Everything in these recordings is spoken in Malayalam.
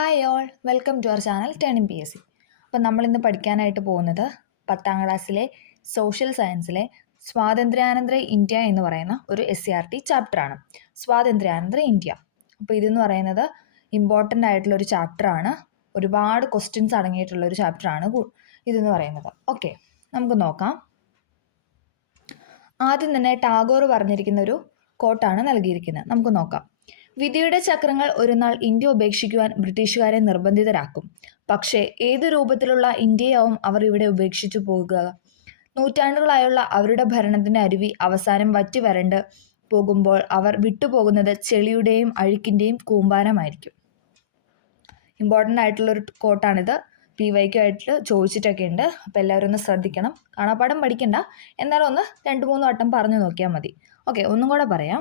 Hi all, welcome to our channel turning PSC. അപ്പം നമ്മളിന്ന് പഠിക്കാനായിട്ട് പോകുന്നത് 10ാം ക്ലാസ്സിലെ സോഷ്യൽ സയൻസിലെ സ്വാതന്ത്ര്യാനന്തര ഇന്ത്യ എന്ന് പറയുന്ന ഒരു SCERT ചാപ്റ്ററാണ്. സ്വാതന്ത്ര്യാനന്തര ഇന്ത്യ. അപ്പോൾ ഇതെന്ന് പറയുന്നത് ഇമ്പോർട്ടൻ്റ് ആയിട്ടുള്ള ഒരു ചാപ്റ്ററാണ്. ഒരുപാട് ക്വസ്റ്റ്യൻസ് അടങ്ങിയിട്ടുള്ള ഒരു ചാപ്റ്ററാണ് ഇതെന്ന് പറയുന്നത്. ഓക്കെ, നമുക്ക് നോക്കാം. ആദ്യം തന്നെ ടാഗോർ പറഞ്ഞിരിക്കുന്ന ഒരു കോട്ടാണ് നൽകിയിരിക്കുന്നത്. നമുക്ക് നോക്കാം. വിധിയുടെ ചക്രങ്ങൾ ഒരു നാൾ ഇന്ത്യ ഉപേക്ഷിക്കുവാൻ ബ്രിട്ടീഷുകാരെ നിർബന്ധിതരാക്കും. പക്ഷേ ഏതു രൂപത്തിലുള്ള ഇന്ത്യയാവും അവർ ഇവിടെ ഉപേക്ഷിച്ചു പോകുക? നൂറ്റാണ്ടുകളായുള്ള അവരുടെ ഭരണത്തിന്റെ അരുവി അവസാനം വറ്റി വരണ്ട് പോകുമ്പോൾ അവർ വിട്ടുപോകുന്നത് ചെളിയുടെയും അഴുക്കിന്റെയും കൂമ്പാരമായിരിക്കും. ഇമ്പോർട്ടൻ്റ് ആയിട്ടുള്ളൊരു കോട്ടാണിത്. PYQ ആയിട്ട് ചോദിച്ചിട്ടൊക്കെ ഉണ്ട്. അപ്പോൾ എല്ലാവരും ഒന്ന് ശ്രദ്ധിക്കണം. കാണാപ്പാഠം പഠിക്കണ്ട, എന്നാലും ഒന്ന് 2-3 വട്ടം പറഞ്ഞു നോക്കിയാൽ മതി. ഓക്കെ, ഒന്നും കൂടെ പറയാം.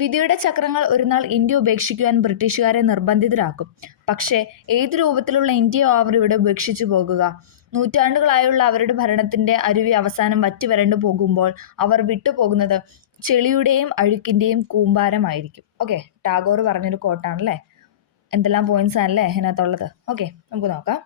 വിധിയുടെ ചക്രങ്ങൾ ഒരു നാൾ ഇന്ത്യ ഉപേക്ഷിക്കുവാൻ ബ്രിട്ടീഷുകാരെ നിർബന്ധിതരാക്കും. പക്ഷേ ഏതു രൂപത്തിലുള്ള ഇന്ത്യയോ അവർ ഇവിടെ ഉപേക്ഷിച്ചു പോകുക? നൂറ്റാണ്ടുകളായുള്ള അവരുടെ ഭരണത്തിന്റെ അരുവി അവസാനം വറ്റി വരണ്ടു പോകുമ്പോൾ അവർ വിട്ടുപോകുന്നത് ചെളിയുടെയും അഴുക്കിന്റെയും കൂമ്പാരമായിരിക്കും. ഓക്കെ, ടാഗോർ പറഞ്ഞൊരു കോട്ടാണല്ലേ. എന്തെല്ലാം പോയിന്റ്സ് ആണല്ലേ ഇതിനകത്തുള്ളത്. ഓക്കെ, നമുക്ക് നോക്കാം.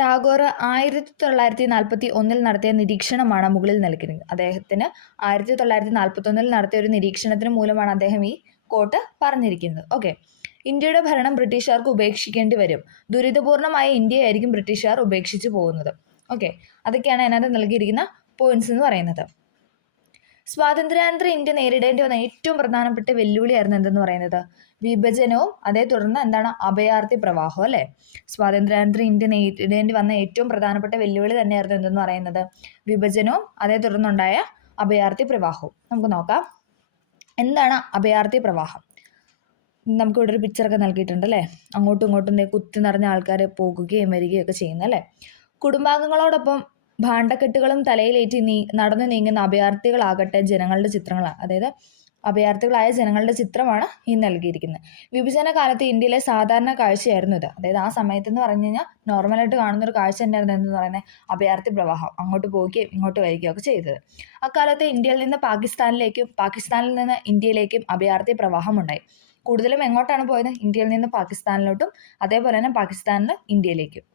ടാഗോർ 1941 നടത്തിയ നിരീക്ഷണമാണ് മുകളിൽ നൽകുന്നത്. അദ്ദേഹത്തിന് 1941 നടത്തിയ ഒരു നിരീക്ഷണത്തിന് മൂലമാണ് അദ്ദേഹം ഈ കോട്ട് പറഞ്ഞിരിക്കുന്നത്. ഓക്കെ, ഇന്ത്യയുടെ ഭരണം ബ്രിട്ടീഷുകാർക്ക് ഉപേക്ഷിക്കേണ്ടി വരും. ദുരിതപൂർണമായ ഇന്ത്യയായിരിക്കും ബ്രിട്ടീഷുകാർ ഉപേക്ഷിച്ചു പോകുന്നത്. ഓക്കെ, അതൊക്കെയാണ് അതിനകത്ത് നൽകിയിരിക്കുന്ന പോയിന്റ്സ് എന്ന് പറയുന്നത്. സ്വാതന്ത്ര്യാനന്തര ഇന്ത്യ നേരിടേണ്ടി വന്ന ഏറ്റവും പ്രധാനപ്പെട്ട വെല്ലുവിളിയായിരുന്നു എന്തെന്ന് പറയുന്നത്? വിഭജനവും അതേ തുടർന്ന് എന്താണ് അഭയാർത്ഥി പ്രവാഹവും അല്ലേ. സ്വാതന്ത്ര്യാനന്തര ഇന്ത്യ നേരിടേണ്ടി വന്ന ഏറ്റവും പ്രധാനപ്പെട്ട വെല്ലുവിളി തന്നെയായിരുന്നു എന്തെന്ന് പറയുന്നത്? വിഭജനവും അതേ തുടർന്നുണ്ടായ അഭയാർത്ഥി പ്രവാഹവും. നമുക്ക് നോക്കാം, എന്താണ് അഭയാർത്ഥി പ്രവാഹം. നമുക്കിവിടെ ഒരു പിക്ചറൊക്കെ നൽകിയിട്ടുണ്ട് അല്ലേ. അങ്ങോട്ടും ഇങ്ങോട്ടും കുത്തി നിറഞ്ഞ ആൾക്കാർ പോകുകയും വരികയും ഒക്കെ ചെയ്യുന്നു അല്ലേ. കുടുംബാംഗങ്ങളോടൊപ്പം ഭാണ്ഡക്കെട്ടുകളും തലയിലേറ്റി നടന്നു നീങ്ങുന്ന അഭയാർത്ഥികളാകട്ടെ ജനങ്ങളുടെ ചിത്രങ്ങളാണ്. അതായത് അഭയാർത്ഥികളായ ജനങ്ങളുടെ ചിത്രമാണ് ഈ നൽകിയിരിക്കുന്നത്. വിഭജന കാലത്ത് ഇന്ത്യയിലെ സാധാരണ കാഴ്ചയായിരുന്നു ഇത്. അതായത് ആ സമയത്ത് എന്ന് പറഞ്ഞു കഴിഞ്ഞാൽ നോർമലായിട്ട് കാണുന്ന ഒരു കാഴ്ച തന്നെയായിരുന്നു എന്ന് പറയുന്നത് അഭയാർത്ഥി പ്രവാഹം. അങ്ങോട്ട് പോവുകയും ഇങ്ങോട്ട് വരികയും ഒക്കെ ചെയ്തത്. അക്കാലത്ത് ഇന്ത്യയിൽ നിന്ന് പാകിസ്ഥാനിലേക്കും പാകിസ്ഥാനിൽ നിന്ന് ഇന്ത്യയിലേക്കും അഭയാർത്ഥി പ്രവാഹം ഉണ്ടായി. കൂടുതലും എങ്ങോട്ടാണ് പോയത്? ഇന്ത്യയിൽ നിന്ന് പാകിസ്ഥാനിലോട്ടും അതേപോലെ തന്നെ പാകിസ്ഥാനിൽ ഇന്ത്യയിലേക്കും.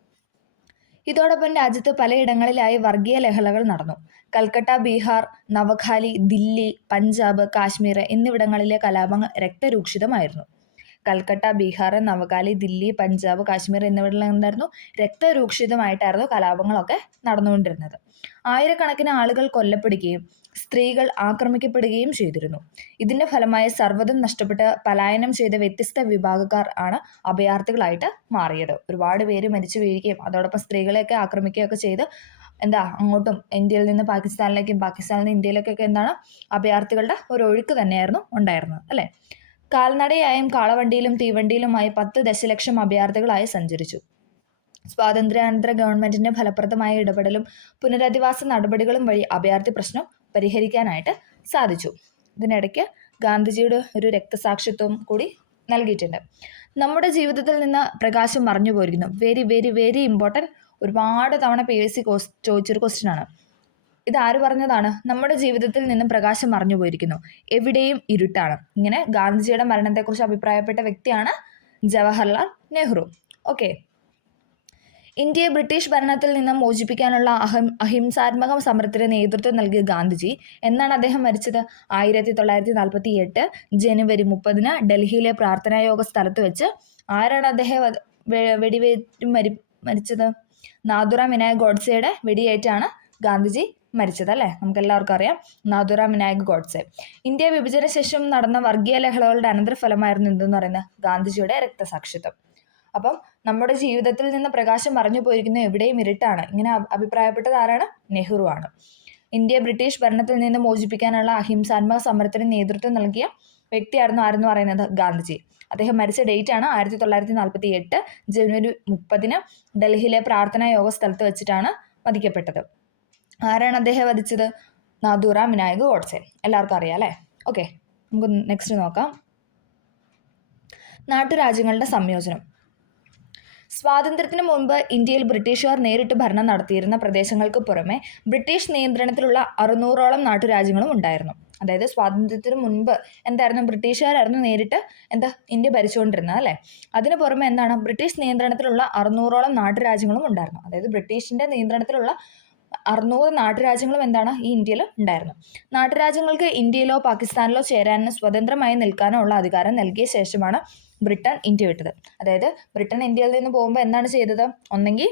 ഇതോടൊപ്പം രാജ്യത്ത് പലയിടങ്ങളിലായി വർഗീയ ലഹളകൾ നടന്നു. കൽക്കട്ട, ബീഹാർ, നവഖാലി, ദില്ലി, പഞ്ചാബ്, കാശ്മീർ എന്നിവിടങ്ങളിലെ കലാപങ്ങൾ രക്തരൂക്ഷിതമായിരുന്നു. കൽക്കട്ട, ബീഹാർ, നവഖാലി, ദില്ലി, പഞ്ചാബ്, കാശ്മീർ എന്നിവിടങ്ങളിൽ എന്തായിരുന്നു? രക്തരൂക്ഷിതമായിട്ടായിരുന്നു കലാപങ്ങളൊക്കെ നടന്നുകൊണ്ടിരുന്നത്. ആയിരക്കണക്കിന് ആളുകൾ കൊല്ലപ്പെടുകയും സ്ത്രീകൾ ആക്രമിക്കപ്പെടുകയും ചെയ്തിരുന്നു. ഇതിന്റെ ഫലമായി സർവ്വതും നഷ്ടപ്പെട്ട് പലായനം ചെയ്ത വ്യത്യസ്ത വിഭാഗക്കാർ ആണ് അഭയാർത്ഥികളായിട്ട് മാറിയത്. ഒരുപാട് പേര് മരിച്ചു വീഴുകയും അതോടൊപ്പം സ്ത്രീകളെയൊക്കെ ആക്രമിക്കുകയൊക്കെ ചെയ്ത് അങ്ങോട്ടും ഇന്ത്യയിൽ നിന്ന് പാകിസ്ഥാനിലേക്കും പാകിസ്ഥാനിൽ നിന്ന് ഇന്ത്യയിലേക്കൊക്കെ എന്താണ് അഭയാർത്ഥികളുടെ ഒരു ഒഴുക്ക് തന്നെയായിരുന്നു ഉണ്ടായിരുന്നത് അല്ലേ. കാൽനടയായും കാളവണ്ടിയിലും തീവണ്ടിയിലുമായി 10 ദശലക്ഷം അഭയാർത്ഥികളായി സഞ്ചരിച്ചു. സ്വാതന്ത്ര്യാനന്തര ഗവൺമെന്റിന്റെ ഫലപ്രദമായ ഇടപെടലും പുനരധിവാസ നടപടികളും വഴി അഭയാർത്ഥി പ്രശ്നം പരിഹരിക്കാനായിട്ട് സാധിച്ചു. ഇതിനിടയ്ക്ക് ഗാന്ധിജിയുടെ ഒരു രക്തസാക്ഷിത്വം കൂടി നൽകിയിട്ടുണ്ട്. നമ്മുടെ ജീവിതത്തിൽ നിന്ന് പ്രകാശം മറഞ്ഞു പോയിരിക്കുന്നു. Very very very important. ഒരുപാട് തവണ PSC ചോദിച്ചൊരു ക്വസ്റ്റ്യൻ ആണ്. ഇത് ആര് പറഞ്ഞതാണ്? നമ്മുടെ ജീവിതത്തിൽ നിന്നും പ്രകാശം മറഞ്ഞു പോയിരിക്കുന്നു, എവിടെയും ഇരുട്ടാണ്. ഇങ്ങനെ ഗാന്ധിജിയുടെ മരണത്തെക്കുറിച്ച് അഭിപ്രായപ്പെട്ട വ്യക്തിയാണ് ജവഹർലാൽ നെഹ്റു. ഓക്കെ, ഇന്ത്യയെ ബ്രിട്ടീഷ് ഭരണത്തിൽ നിന്ന് മോചിപ്പിക്കാനുള്ള അഹിംസാത്മക സമരത്തിന് നേതൃത്വം നൽകിയ ഗാന്ധിജി എന്നാണ് അദ്ദേഹം മരിച്ചത്? 1948 ജനുവരി 30 ഡൽഹിയിലെ പ്രാർത്ഥനായോഗ സ്ഥലത്ത് വെച്ച്. ആരാണ് അദ്ദേഹം വെടിവേറ്റ് മരിച്ചത്? നാഥുറാം വിനായക് ഗോഡ്സെയുടെ വെടിയേറ്റാണ് ഗാന്ധിജി മരിച്ചത് അല്ലേ. നമുക്ക് എല്ലാവർക്കും അറിയാം നാഥുറാം വിനായക് ഗോഡ്സെ. ഇന്ത്യ വിഭജന ശേഷം നടന്ന വർഗീയ ലഹളകളുടെ അനന്തരഫലമായിരുന്നു എന്തെന്ന് പറയുന്നത്? ഗാന്ധിജിയുടെ രക്തസാക്ഷിത്വം. അപ്പം നമ്മുടെ ജീവിതത്തിൽ നിന്ന് പ്രകാശം മറഞ്ഞു പോയിരിക്കുന്നു, എവിടെയും ഇരുട്ടാണ്. ഇങ്ങനെ അഭിപ്രായപ്പെട്ടത് ആരാണ്? നെഹ്റു ആണ്. ഇന്ത്യയെ ബ്രിട്ടീഷ് ഭരണത്തിൽ നിന്ന് മോചിപ്പിക്കാനുള്ള അഹിംസാത്മക സമരത്തിന് നേതൃത്വം നൽകിയ വ്യക്തിയായിരുന്നു ആരെന്ന് പറയുന്നത്? ഗാന്ധിജി. അദ്ദേഹം മരിച്ച ഡേറ്റ് ആണ് 1948 ജനുവരി 30 ഡൽഹിയിലെ പ്രാർത്ഥനാ യോഗ സ്ഥലത്ത് വെച്ചിട്ടാണ് വധിക്കപ്പെട്ടത്. ആരാണ് അദ്ദേഹം വധിച്ചത്? നാഥുറാം വിനായക് ഗോഡ്സെ. എല്ലാവർക്കും അറിയാം അല്ലേ. ഓക്കെ, നമുക്ക് നെക്സ്റ്റ് നോക്കാം. നാട്ടുരാജ്യങ്ങളുടെ സംയോജനം. സ്വാതന്ത്ര്യത്തിന് മുൻപ് ഇന്ത്യയിൽ ബ്രിട്ടീഷുകാർ നേരിട്ട് ഭരണം നടത്തിയിരുന്ന പ്രദേശങ്ങൾക്ക് പുറമെ ബ്രിട്ടീഷ് നിയന്ത്രണത്തിലുള്ള 600ഓളം നാട്ടുരാജ്യങ്ങളും ഉണ്ടായിരുന്നു. അതായത് സ്വാതന്ത്ര്യത്തിന് മുൻപ് എന്തായിരുന്നു, ബ്രിട്ടീഷുകാരായിരുന്നു നേരിട്ട് ഇന്ത്യ ഭരിച്ചുകൊണ്ടിരുന്നത് അല്ലേ. അതിന് പുറമെ എന്താണ്, ബ്രിട്ടീഷ് നിയന്ത്രണത്തിലുള്ള 600ഓളം നാട്ടുരാജ്യങ്ങളും ഉണ്ടായിരുന്നു. അതായത് ബ്രിട്ടീഷിന്റെ നിയന്ത്രണത്തിലുള്ള 600 നാട്ടുരാജ്യങ്ങളും എന്താണ് ഈ ഇന്ത്യയിൽ ഉണ്ടായിരുന്നു. നാട്ടുരാജ്യങ്ങൾക്ക് ഇന്ത്യയിലോ പാകിസ്ഥാനിലോ ചേരാനോ സ്വതന്ത്രമായി നിൽക്കാനോ ഉള്ള അധികാരം നൽകിയ ശേഷമാണ് ബ്രിട്ടൻ ഇന്ത്യ വിട്ടത്. അതായത് ബ്രിട്ടൻ ഇന്ത്യയിൽ നിന്ന് പോകുമ്പോൾ എന്താണ് ചെയ്തത്, ഒന്നെങ്കിൽ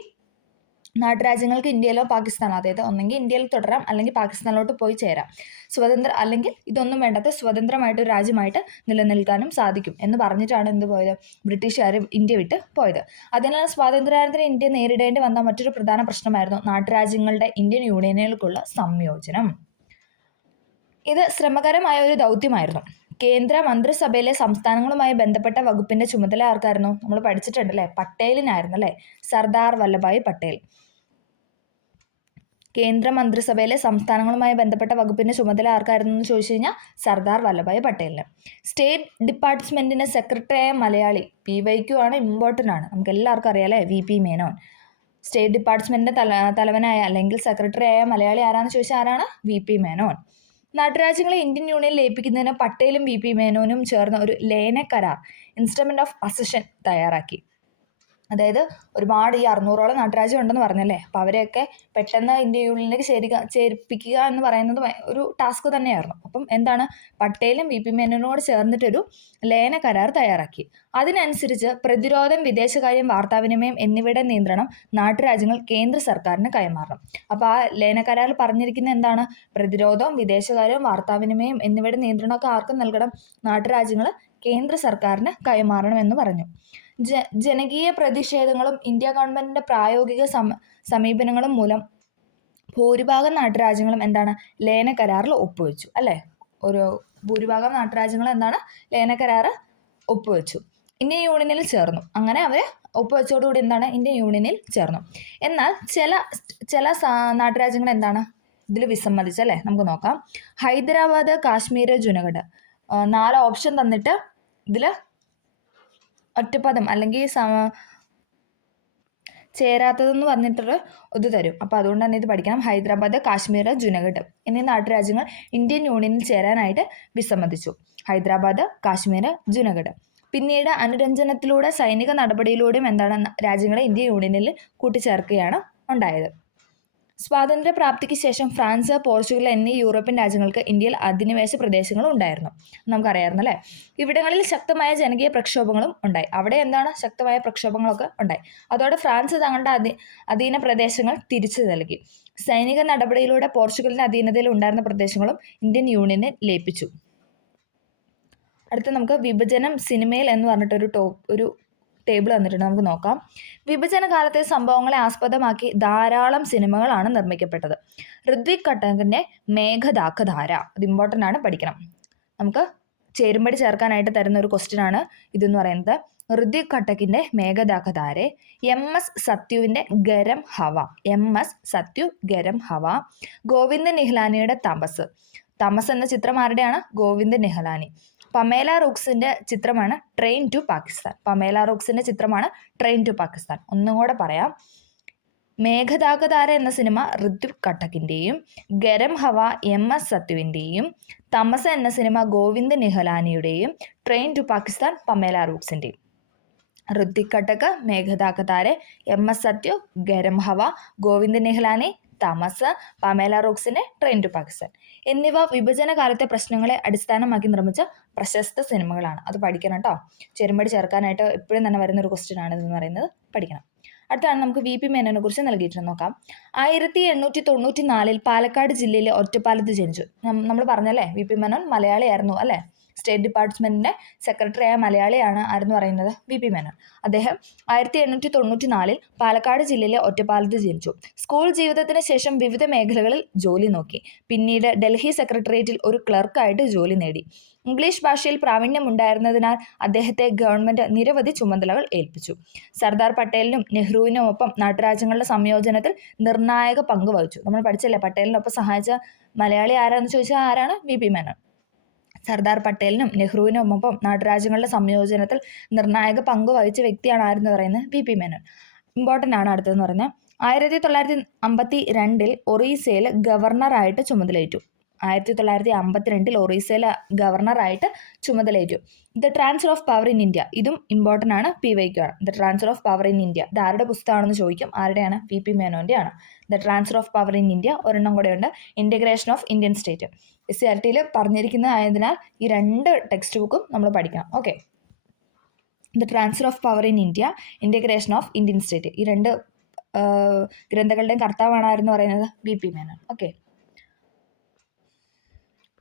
നാട്ടുരാജ്യങ്ങൾക്ക് ഇന്ത്യയിലോ പാകിസ്ഥാനോ, അതായത് ഒന്നെങ്കിൽ ഇന്ത്യയിൽ തുടരാം അല്ലെങ്കിൽ പാകിസ്ഥാനിലോട്ട് പോയി ചേരാം, അല്ലെങ്കിൽ ഇതൊന്നും വേണ്ടാത്ത സ്വതന്ത്രമായിട്ടൊരു രാജ്യമായിട്ട് നിലനിൽക്കാനും സാധിക്കും എന്ന് പറഞ്ഞിട്ടാണ് എന്ത് പോയത്, ബ്രിട്ടീഷുകാർ ഇന്ത്യ വിട്ട് പോയത്. അതിനാൽ സ്വാതന്ത്ര്യാനന്തരം ഇന്ത്യ നേരിടേണ്ടി വന്ന മറ്റൊരു പ്രധാന പ്രശ്നമായിരുന്നു നാട്ടുരാജ്യങ്ങളുടെ ഇന്ത്യൻ യൂണിയനുകൾക്കുള്ള സംയോജനം. ഇത് ശ്രമകരമായ ഒരു ദൗത്യമായിരുന്നു. കേന്ദ്ര മന്ത്രിസഭയിലെ സംസ്ഥാനങ്ങളുമായി ബന്ധപ്പെട്ട വകുപ്പിന്റെ ചുമതല ആർക്കായിരുന്നു, നമ്മൾ പഠിച്ചിട്ടുണ്ടല്ലേ, പട്ടേലിനായിരുന്നു അല്ലേ, സർദാർ വല്ലഭായ് പട്ടേൽ. കേന്ദ്ര മന്ത്രിസഭയിലെ സംസ്ഥാനങ്ങളുമായി ബന്ധപ്പെട്ട വകുപ്പിന്റെ ചുമതല ആർക്കായിരുന്നു എന്ന് ചോദിച്ചു കഴിഞ്ഞാൽ സർദാർ വല്ലഭായ് പട്ടേലിന്. സ്റ്റേറ്റ് ഡിപ്പാർട്ട്മെന്റിന് സെക്രട്ടറിയായ മലയാളി PYQ ആണ്, ഇമ്പോർട്ടൻ്റ് ആണ്, നമുക്ക് എല്ലാവർക്കും അറിയാലേ, VP മേനോൻ. സ്റ്റേറ്റ് ഡിപ്പാർട്ട്മെന്റിന്റെ തലവനായ അല്ലെങ്കിൽ സെക്രട്ടറി ആയ മലയാളി ആരാന്ന് ചോദിച്ചാൽ ആരാണ്, VP മേനോൻ. നാട്ടുരാജ്യങ്ങളെ ഇന്ത്യൻ യൂണിയനിൽ ലയിപ്പിക്കുന്നതിന് പട്ടേലും VP മേനോനും ചേർന്ന ഒരു ലയന കരാർ, ഇൻസ്ട്രുമെന്റ് ഓഫ് അസഷൻ തയ്യാറാക്കി. അതായത് ഒരുപാട് ഈ 600ഓളം നാട്ടുരാജ്യം ഉണ്ടെന്ന് പറഞ്ഞല്ലേ, അപ്പോൾ അവരെയൊക്കെ പെട്ടെന്ന് ഇന്ത്യ യൂണിയനിലേക്ക് ചേർപ്പിക്കുക എന്ന് പറയുന്നത് ഒരു ടാസ്ക് തന്നെയായിരുന്നു. അപ്പം എന്താണ്, പട്ടേലും VP മേനോനോട് ചേർന്നിട്ടൊരു ലയന കരാർ തയ്യാറാക്കി. അതിനനുസരിച്ച് പ്രതിരോധം, വിദേശകാര്യം, വാർത്താവിനിമയം എന്നിവയുടെ നിയന്ത്രണം നാട്ടുരാജ്യങ്ങൾ കേന്ദ്ര സർക്കാരിന് കൈമാറണം. അപ്പോൾ ആ ലയന കരാറിൽ പറഞ്ഞിരിക്കുന്നത് എന്താണ്, പ്രതിരോധവും വിദേശകാര്യവും വാർത്താവിനിമയം എന്നിവയുടെ നിയന്ത്രണമൊക്കെ ആർക്കും നൽകണം, നാട്ടുരാജ്യങ്ങൾ കേന്ദ്ര സർക്കാരിന് കൈമാറണം എന്ന് പറഞ്ഞു. ജനകീയ പ്രതിഷേധങ്ങളും ഇന്ത്യ ഗവൺമെന്റിന്റെ പ്രായോഗിക സമീപനങ്ങളും മൂലം ഭൂരിഭാഗം നാട്ടുരാജ്യങ്ങളും എന്താണ്, ലയന കരാറിൽ ഒപ്പുവെച്ചു അല്ലേ. ഒരു ഭൂരിഭാഗം നാട്ടുരാജ്യങ്ങൾ എന്താണ്, ലയന കരാറ് ഒപ്പുവെച്ചു, ഇന്ത്യൻ യൂണിയനിൽ ചേർന്നു. അങ്ങനെ അവർ ഒപ്പുവെച്ചോടുകൂടി എന്താണ്, ഇന്ത്യൻ യൂണിയനിൽ ചേർന്നു. എന്നാൽ ചില നാട്ടുരാജ്യങ്ങൾ എന്താണ് ഇതിൽ വിസമ്മതിച്ചല്ലേ. നമുക്ക് നോക്കാം. ഹൈദരാബാദ്, കാശ്മീർ, ജുനഗഡ്, 4 ഓപ്ഷൻ തന്നിട്ട് ഇതിൽ ഒറ്റപ്പദം അല്ലെങ്കിൽ ചേരാത്തതെന്ന് പറഞ്ഞിട്ടൊരു ഇത് തരും. അപ്പോൾ അതുകൊണ്ട് തന്നെ ഇത് പഠിക്കണം. ഹൈദരാബാദ്, കാശ്മീർ, ജുനഗഡ് എന്നീ നാട്ടുരാജ്യങ്ങൾ ഇന്ത്യൻ യൂണിയനിൽ ചേരാനായിട്ട് വിസമ്മതിച്ചു. ഹൈദരാബാദ്, കാശ്മീർ, ജുനഗഡ്. പിന്നീട് അനുരഞ്ജനത്തിലൂടെ സൈനിക നടപടിയിലൂടെയും എന്താണ് രാജ്യങ്ങളെ ഇന്ത്യൻ യൂണിയനിൽ കൂട്ടിച്ചേർക്കുകയാണ് ഉണ്ടായത്. സ്വാതന്ത്ര്യ പ്രാപ്തിക്ക് ശേഷം ഫ്രാൻസ്, പോർച്ചുഗൽ എന്നീ യൂറോപ്യൻ രാജ്യങ്ങൾക്ക് ഇന്ത്യയിൽ അധിനിവേശ പ്രദേശങ്ങളും ഉണ്ടായിരുന്നു, നമുക്കറിയാമായിരുന്നു അല്ലേ. ഇവിടങ്ങളിൽ ശക്തമായ ജനകീയ പ്രക്ഷോഭങ്ങളും ഉണ്ടായി. അവിടെ എന്താണ് ശക്തമായ പ്രക്ഷോഭങ്ങളൊക്കെ ഉണ്ടായി. അതോടെ ഫ്രാൻസ് തങ്ങളുടെ അധീന പ്രദേശങ്ങൾ തിരിച്ചു നൽകി. സൈനിക നടപടിയിലൂടെ പോർച്ചുഗലിന്റെ അധീനതയിൽ ഉണ്ടായിരുന്ന പ്രദേശങ്ങളും ഇന്ത്യൻ യൂണിയനെ ലയിപ്പിച്ചു. അടുത്ത നമുക്ക് വിഭജനം സിനിമയിൽ എന്ന് പറഞ്ഞിട്ടൊരു ഒരു ടേബിൾ വന്നിട്ടുണ്ട്, നമുക്ക് നോക്കാം. വിഭജന കാലത്തെ സംഭവങ്ങളെ ആസ്പദമാക്കി ധാരാളം സിനിമകളാണ് നിർമ്മിക്കപ്പെട്ടത്. ഋത്വിക് ഘട്ടകിന്റെ മേഘദാക്കധാര, അത് ഇമ്പോർട്ടൻ്റ് ആണ്, പഠിക്കണം. നമുക്ക് ചേരുംപടി ചേർക്കാനായിട്ട് തരുന്ന ഒരു ക്വസ്റ്റ്യൻ ആണ് ഇതെന്ന് പറയുന്നത്. ഋത്വിക് ഘട്ടകിന്റെ മേഘദാക്കധാര, MS സത്യുവിന്റെ ഗരം ഹവ, MS സത്യു ഗരം ഹവ, ഗോവിന്ദ് നിഹ്ലാനിയുടെ തമസ്. തമസ് എന്ന ചിത്രം ആരുടെയാണ്, ഗോവിന്ദ് നിഹ്ലാനി. പമേല റൂക്സിന്റെ ചിത്രമാണ് ട്രെയിൻ ടു പാകിസ്ഥാൻ. പമേല റൂക്സിന്റെ ചിത്രമാണ് ട്രെയിൻ ടു പാകിസ്ഥാൻ. ഒന്നും കൂടെ പറയാം. മേഘദാക്കധാര എന്ന സിനിമ ഋത്വിക് ഘട്ടകിന്റെയും, ഗരം ഹവ MS സത്യുവിന്റെയും, തമസ എന്ന സിനിമ ഗോവിന്ദ് നിഹലാനിയുടെയും, ട്രെയിൻ ടു പാകിസ്ഥാൻ പമേല റൂക്സിന്റെയും. ഋത്വിക് ഘട്ടക്, മേഘദാക്കധാര, MS സത്യു, ഗരം ഹവ, ഗോവിന്ദ് നിഹലാനി, തമസ്, പമേല റൂക്സിന്റെ ട്രെയിൻ ടു പാകിസ്ഥാൻ എന്നിവ വിഭജന കാലത്തെ പ്രശ്നങ്ങളെ അടിസ്ഥാനമാക്കി നിർമ്മിച്ച പ്രശസ്ത സിനിമകളാണ്. അത് പഠിക്കണം കേട്ടോ. ചെറുമ്പടി ചേർക്കാനായിട്ട് എപ്പോഴും തന്നെ വരുന്ന ഒരു ക്വസ്റ്റ്യൻ ആണ് ഇതെന്ന് പറയുന്നത്, പഠിക്കണം. അടുത്താണ് നമുക്ക് VP മേനോനെ കുറിച്ച് നൽകിയിട്ട് നോക്കാം. 1894 പാലക്കാട് ജില്ലയിലെ ഒറ്റപ്പാലത്ത് ജനിച്ചു. നമ്മൾ പറഞ്ഞല്ലേ VP മേനോൻ മലയാളിയായിരുന്നു അല്ലേ. സ്റ്റേറ്റ് ഡിപ്പാർട്ട്മെന്റിന്റെ സെക്രട്ടറിയായ മലയാളിയാണ് ആരെന്ന് പറയുന്നത്, VP മേനോൻ. അദ്ദേഹം 1894 പാലക്കാട് ജില്ലയിലെ ഒറ്റപ്പാലത്ത് ജനിച്ചു. സ്കൂൾ ജീവിതത്തിന് ശേഷം വിവിധ മേഖലകളിൽ ജോലി നോക്കി. പിന്നീട് ഡൽഹി സെക്രട്ടേറിയറ്റിൽ ഒരു ക്ലർക്കായിട്ട് ജോലി നേടി. ഇംഗ്ലീഷ് ഭാഷയിൽ പ്രാവീണ്യമുണ്ടായിരുന്നതിനാൽ അദ്ദേഹത്തെ ഗവൺമെന്റ് നിരവധി ചുമതലകൾ ഏൽപ്പിച്ചു. സർദാർ പട്ടേലിനും നെഹ്റുവിനുമൊപ്പം നാട്ടുരാജ്യങ്ങളുടെ സംയോജനത്തിൽ നിർണായക പങ്ക് വഹിച്ചു. നമ്മൾ പഠിച്ചല്ലേ, പട്ടേലിനൊപ്പം സഹായിച്ച മലയാളി ആരാന്ന് ചോദിച്ചാൽ ആരാണ്, VP മേനോൻ. സർദാർ പട്ടേലിനും നെഹ്റുവിനുമൊപ്പം നാട്ടുരാജ്യങ്ങളുടെ സംയോജനത്തിൽ നിർണായക പങ്ക് വഹിച്ച വ്യക്തിയാണ് ആരെന്ന് പറയുന്നത്, VP മേനോൻ. ഇമ്പോർട്ടൻ്റ് ആണ് അടുത്തതെന്ന് പറഞ്ഞാൽ 1952 ഒറീസയിൽ ഗവർണറായിട്ട് ചുമതലയേറ്റു. 1952 ഒറീസയിലെ ഗവർണറായിട്ട് ചുമതലയേറ്റു. The transfer of power in India, ഇതും ഇമ്പോർട്ടൻ്റ് ആണ്, PYQ ആണ്. The transfer of power in India, ഇത് ആരുടെ പുസ്തകമാണെന്ന് ചോദിക്കും. ആരുടെയാണ്? PP മേനോൻ്റെ ആണ്. The transfer of power in India. ഒരെണ്ണം കൂടെ ഉണ്ട്, integration of Indian state. SCRT പറഞ്ഞിരിക്കുന്നതായതിനാൽ ഈ 2 ടെക്സ്റ്റ് ബുക്കും നമ്മൾ പഠിക്കണം. Okay, the transfer of power in India, integration of Indian state, ഈ 2 ഗ്രന്ഥങ്ങളുടെയും കർത്താവാണെന്ന് പറയുന്നത് BP മേനോൻ. ഓക്കെ,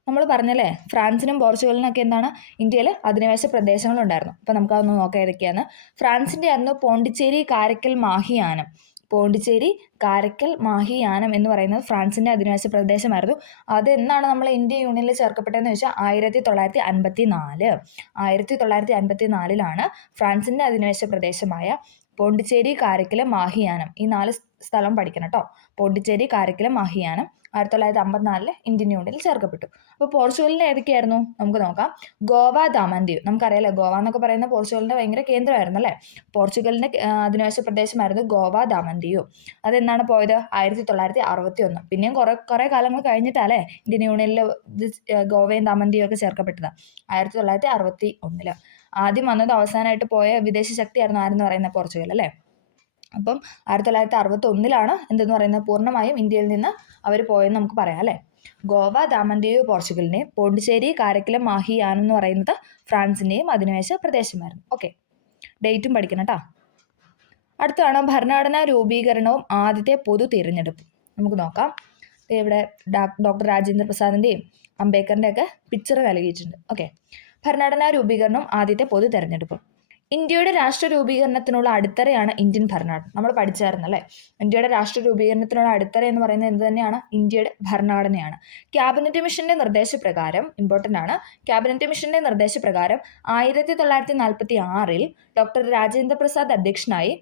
നമ്മൾ പറഞ്ഞല്ലേ ഫ്രാൻസിനും പോർച്ചുഗലിനൊക്കെ എന്താണ് ഇന്ത്യയിൽ അധിനിവേശ പ്രദേശങ്ങളുണ്ടായിരുന്നു. അപ്പോൾ നമുക്കതൊന്ന് നോക്കാം ഏതൊക്കെയാണ്. ഫ്രാൻസിൻ്റെ അന്ന് പോണ്ടിച്ചേരി, കാരക്കൽ, മാഹിയാനം. പോണ്ടിച്ചേരി, കാരക്കൽ, മാഹിയാനം എന്ന് പറയുന്നത് ഫ്രാൻസിൻ്റെ അധിനിവേശ പ്രദേശമായിരുന്നു. അത് എന്നാണ് നമ്മൾ ഇന്ത്യൻ യൂണിയനിൽ ചേർക്കപ്പെട്ടതെന്ന് വെച്ചാൽ 1954. 1954 ഫ്രാൻസിൻ്റെ അധിനിവേശ പ്രദേശമായ പോണ്ടിച്ചേരി, കാരക്കൽ, മാഹിയാനം, ഈ 4 സ്ഥലം പഠിക്കണം കേട്ടോ. പോണ്ടിച്ചേരി, കാരക്കൽ, മാഹിയാനം 1954 ഇന്ത്യൻ യൂണിയനിൽ ചേർക്കപ്പെട്ടു. അപ്പോൾ പോർച്ചുഗലിൻ്റെ ഏതൊക്കെയായിരുന്നു നമുക്ക് നോക്കാം. ഗോവ, ദാമൻ ദ്വീപ്. നമുക്കറിയാലോ ഗോവ എന്നൊക്കെ പറയുന്നത് പോർച്ചുഗലിൻ്റെ ഭയങ്കര കേന്ദ്രമായിരുന്നു അല്ലേ. പോർച്ചുഗലിൻ്റെ അധിനിവേശ പ്രദേശമായിരുന്നു ഗോവ, ദാമൻ ദ്വീപ്. അതെന്നാണ് പോയത്? 1961. പിന്നെയും കുറേ കാലങ്ങൾ കഴിഞ്ഞിട്ടല്ലേ ഇന്ത്യൻ യൂണിയനിൽ ഗോവയും ദാമൻ ദ്വീപും ഒക്കെ ചേർക്കപ്പെട്ടത്. 1961. ആദ്യം വന്നത് അവസാനമായിട്ട് പോയ വിദേശ ശക്തിയായിരുന്നു ആരെന്ന് പറയുന്നത് പോർച്ചുഗൽ അല്ലേ. അപ്പം 1961 എന്തെന്ന് പറയുന്നത് പൂർണ്ണമായും ഇന്ത്യയിൽ നിന്ന് അവർ പോയെന്ന് നമുക്ക് പറയാം അല്ലേ. ഗോവ, ദാമൻ ദ്വീപ് പോർച്ചുഗലിൻ്റെയും പോണ്ടിച്ചേരി, കാരക്കൽ, മാഹിയാനം എന്ന് പറയുന്നത് ഫ്രാൻസിൻ്റെയും അധിനിവേശ പ്രദേശമായിരുന്നു. ഓക്കെ, ഡേറ്റും പഠിക്കണം കേട്ടോ. അടുത്താണ് ഭരണഘടനാ രൂപീകരണവും ആദ്യത്തെ പൊതു തിരഞ്ഞെടുപ്പും. നമുക്ക് നോക്കാം. ഇവിടെ ഡോക്ടർ രാജേന്ദ്ര പ്രസാദിൻ്റെയും അംബേദ്കറിൻ്റെ ഒക്കെ പിക്ചർ നൽകിയിട്ടുണ്ട്. ഓക്കെ, ഭരണഘടനാ രൂപീകരണവും ആദ്യത്തെ പൊതു തിരഞ്ഞെടുപ്പും. ഇന്ത്യയുടെ രാഷ്ട്ര രൂപീകരണത്തിനുള്ള അടിത്തറയാണ് ഇന്ത്യൻ ഭരണഘടന. നമ്മൾ പഠിച്ചായിരുന്നല്ലേ. ഇന്ത്യയുടെ രാഷ്ട്ര രൂപീകരണത്തിനുള്ള അടിത്തറ എന്ന് പറയുന്നത് എന്ത് തന്നെയാണ്? ഇന്ത്യയുടെ ഭരണഘടനയാണ്. ക്യാബിനറ്റ് മിഷന്റെ നിർദ്ദേശപ്രകാരം, ഇമ്പോർട്ടൻ്റ് ആണ്, ക്യാബിനറ്റ് മിഷന്റെ നിർദ്ദേശപ്രകാരം 1946 ഡോക്ടർ രാജേന്ദ്ര പ്രസാദ് അധ്യക്ഷനായി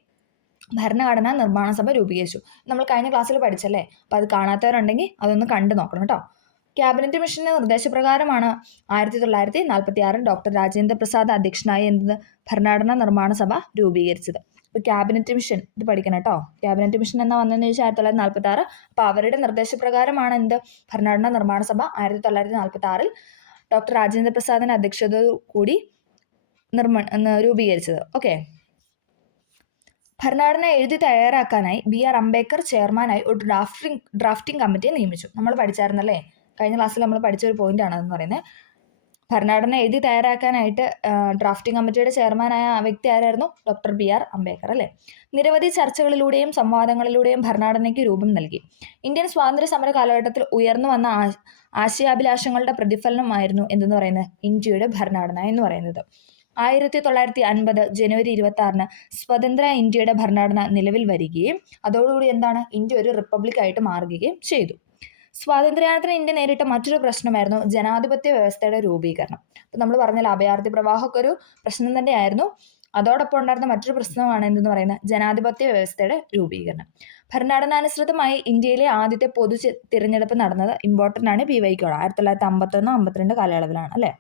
ഭരണഘടനാ നിർമ്മാണ സഭ രൂപീകരിച്ചു. നമ്മൾ കഴിഞ്ഞ ക്ലാസ്സിൽ പഠിച്ചല്ലേ. അപ്പോൾ അത് കാണാത്തവരുണ്ടെങ്കിൽ അതൊന്ന് കണ്ടു നോക്കണം കേട്ടോ. ക്യാബിനറ്റ് മിഷന്റെ നിർദ്ദേശപ്രകാരമാണ് 1946 ഡോക്ടർ രാജേന്ദ്ര പ്രസാദ് അധ്യക്ഷനായി ഭരണഘടനാ നിർമ്മാണ സഭ രൂപീകരിച്ചത്. ഇപ്പോൾ ക്യാബിനറ്റ് മിഷൻ ഇത് പഠിക്കണം കേട്ടോ. ക്യാബിനറ്റ് മിഷൻ എന്നാ വന്നതെന്ന് ചോദിച്ചാൽ 1946. അപ്പോൾ അവരുടെ നിർദ്ദേശപ്രകാരമാണ് ഭരണഘടനാ നിർമ്മാണ സഭ 1946 ഡോക്ടർ രാജേന്ദ്ര പ്രസാദിന്റെ അധ്യക്ഷതയോടു കൂടി രൂപീകരിച്ചത്. ഓക്കെ, ഭരണഘടന എഴുതി തയ്യാറാക്കാനായി BR അംബേദ്കർ ചെയർമാനായി ഒരു ഡ്രാഫ്റ്റിംഗ് കമ്മിറ്റിയെ നിയമിച്ചു. നമ്മൾ പഠിച്ചായിരുന്നല്ലേ, കഴിഞ്ഞ ക്ലാസ്സിൽ നമ്മൾ പഠിച്ച ഒരു പോയിന്റാണ് അതെന്ന് പറയുന്നത്. ഭരണഘടന എഴുതി തയ്യാറാക്കാനായിട്ട് ഡ്രാഫ്റ്റിംഗ് കമ്മിറ്റിയുടെ ചെയർമാനായ ആ വ്യക്തി ആരായിരുന്നു? ഡോക്ടർ BR അംബേദ്കർ അല്ലേ. നിരവധി ചർച്ചകളിലൂടെയും സംവാദങ്ങളിലൂടെയും ഭരണഘടനയ്ക്ക് രൂപം നൽകി. ഇന്ത്യൻ സ്വാതന്ത്ര്യ സമര കാലഘട്ടത്തിൽ ഉയർന്നു വന്ന ആശയാഭിലാഷങ്ങളുടെ പ്രതിഫലനമായിരുന്നു എന്തെന്ന് പറയുന്നത് ഇന്ത്യയുടെ ഭരണഘടന എന്ന് പറയുന്നത്. 1950 ജനുവരി 26 സ്വതന്ത്ര ഇന്ത്യയുടെ ഭരണഘടന നിലവിൽ വരികയും അതോടുകൂടി ഇന്ത്യ ഒരു റിപ്പബ്ലിക്കായിട്ട് മാറുകയും ചെയ്തു. സ്വാതന്ത്ര്യാനന്തരം ഇന്ത്യ നേരിട്ട മറ്റൊരു പ്രശ്നമായിരുന്നു ജനാധിപത്യ വ്യവസ്ഥയുടെ രൂപീകരണം. അപ്പം നമ്മൾ പറഞ്ഞാൽ അഭയാർത്ഥി പ്രവാഹമൊക്കെ ഒരു പ്രശ്നം തന്നെയായിരുന്നു. അതോടൊപ്പം ഉണ്ടായിരുന്ന മറ്റൊരു പ്രശ്നമാണ് എന്തെന്ന് പറയുന്നത് ജനാധിപത്യ വ്യവസ്ഥയുടെ രൂപീകരണം. ഭരണഘടനാനുസൃതമായി ഇന്ത്യയിലെ ആദ്യത്തെ പൊതു തിരഞ്ഞെടുപ്പ് നടന്നത് ഇമ്പോർട്ടൻ്റ് ആണ്, PYQ 1951-52 കാലയളവിലാണ് അല്ലേ.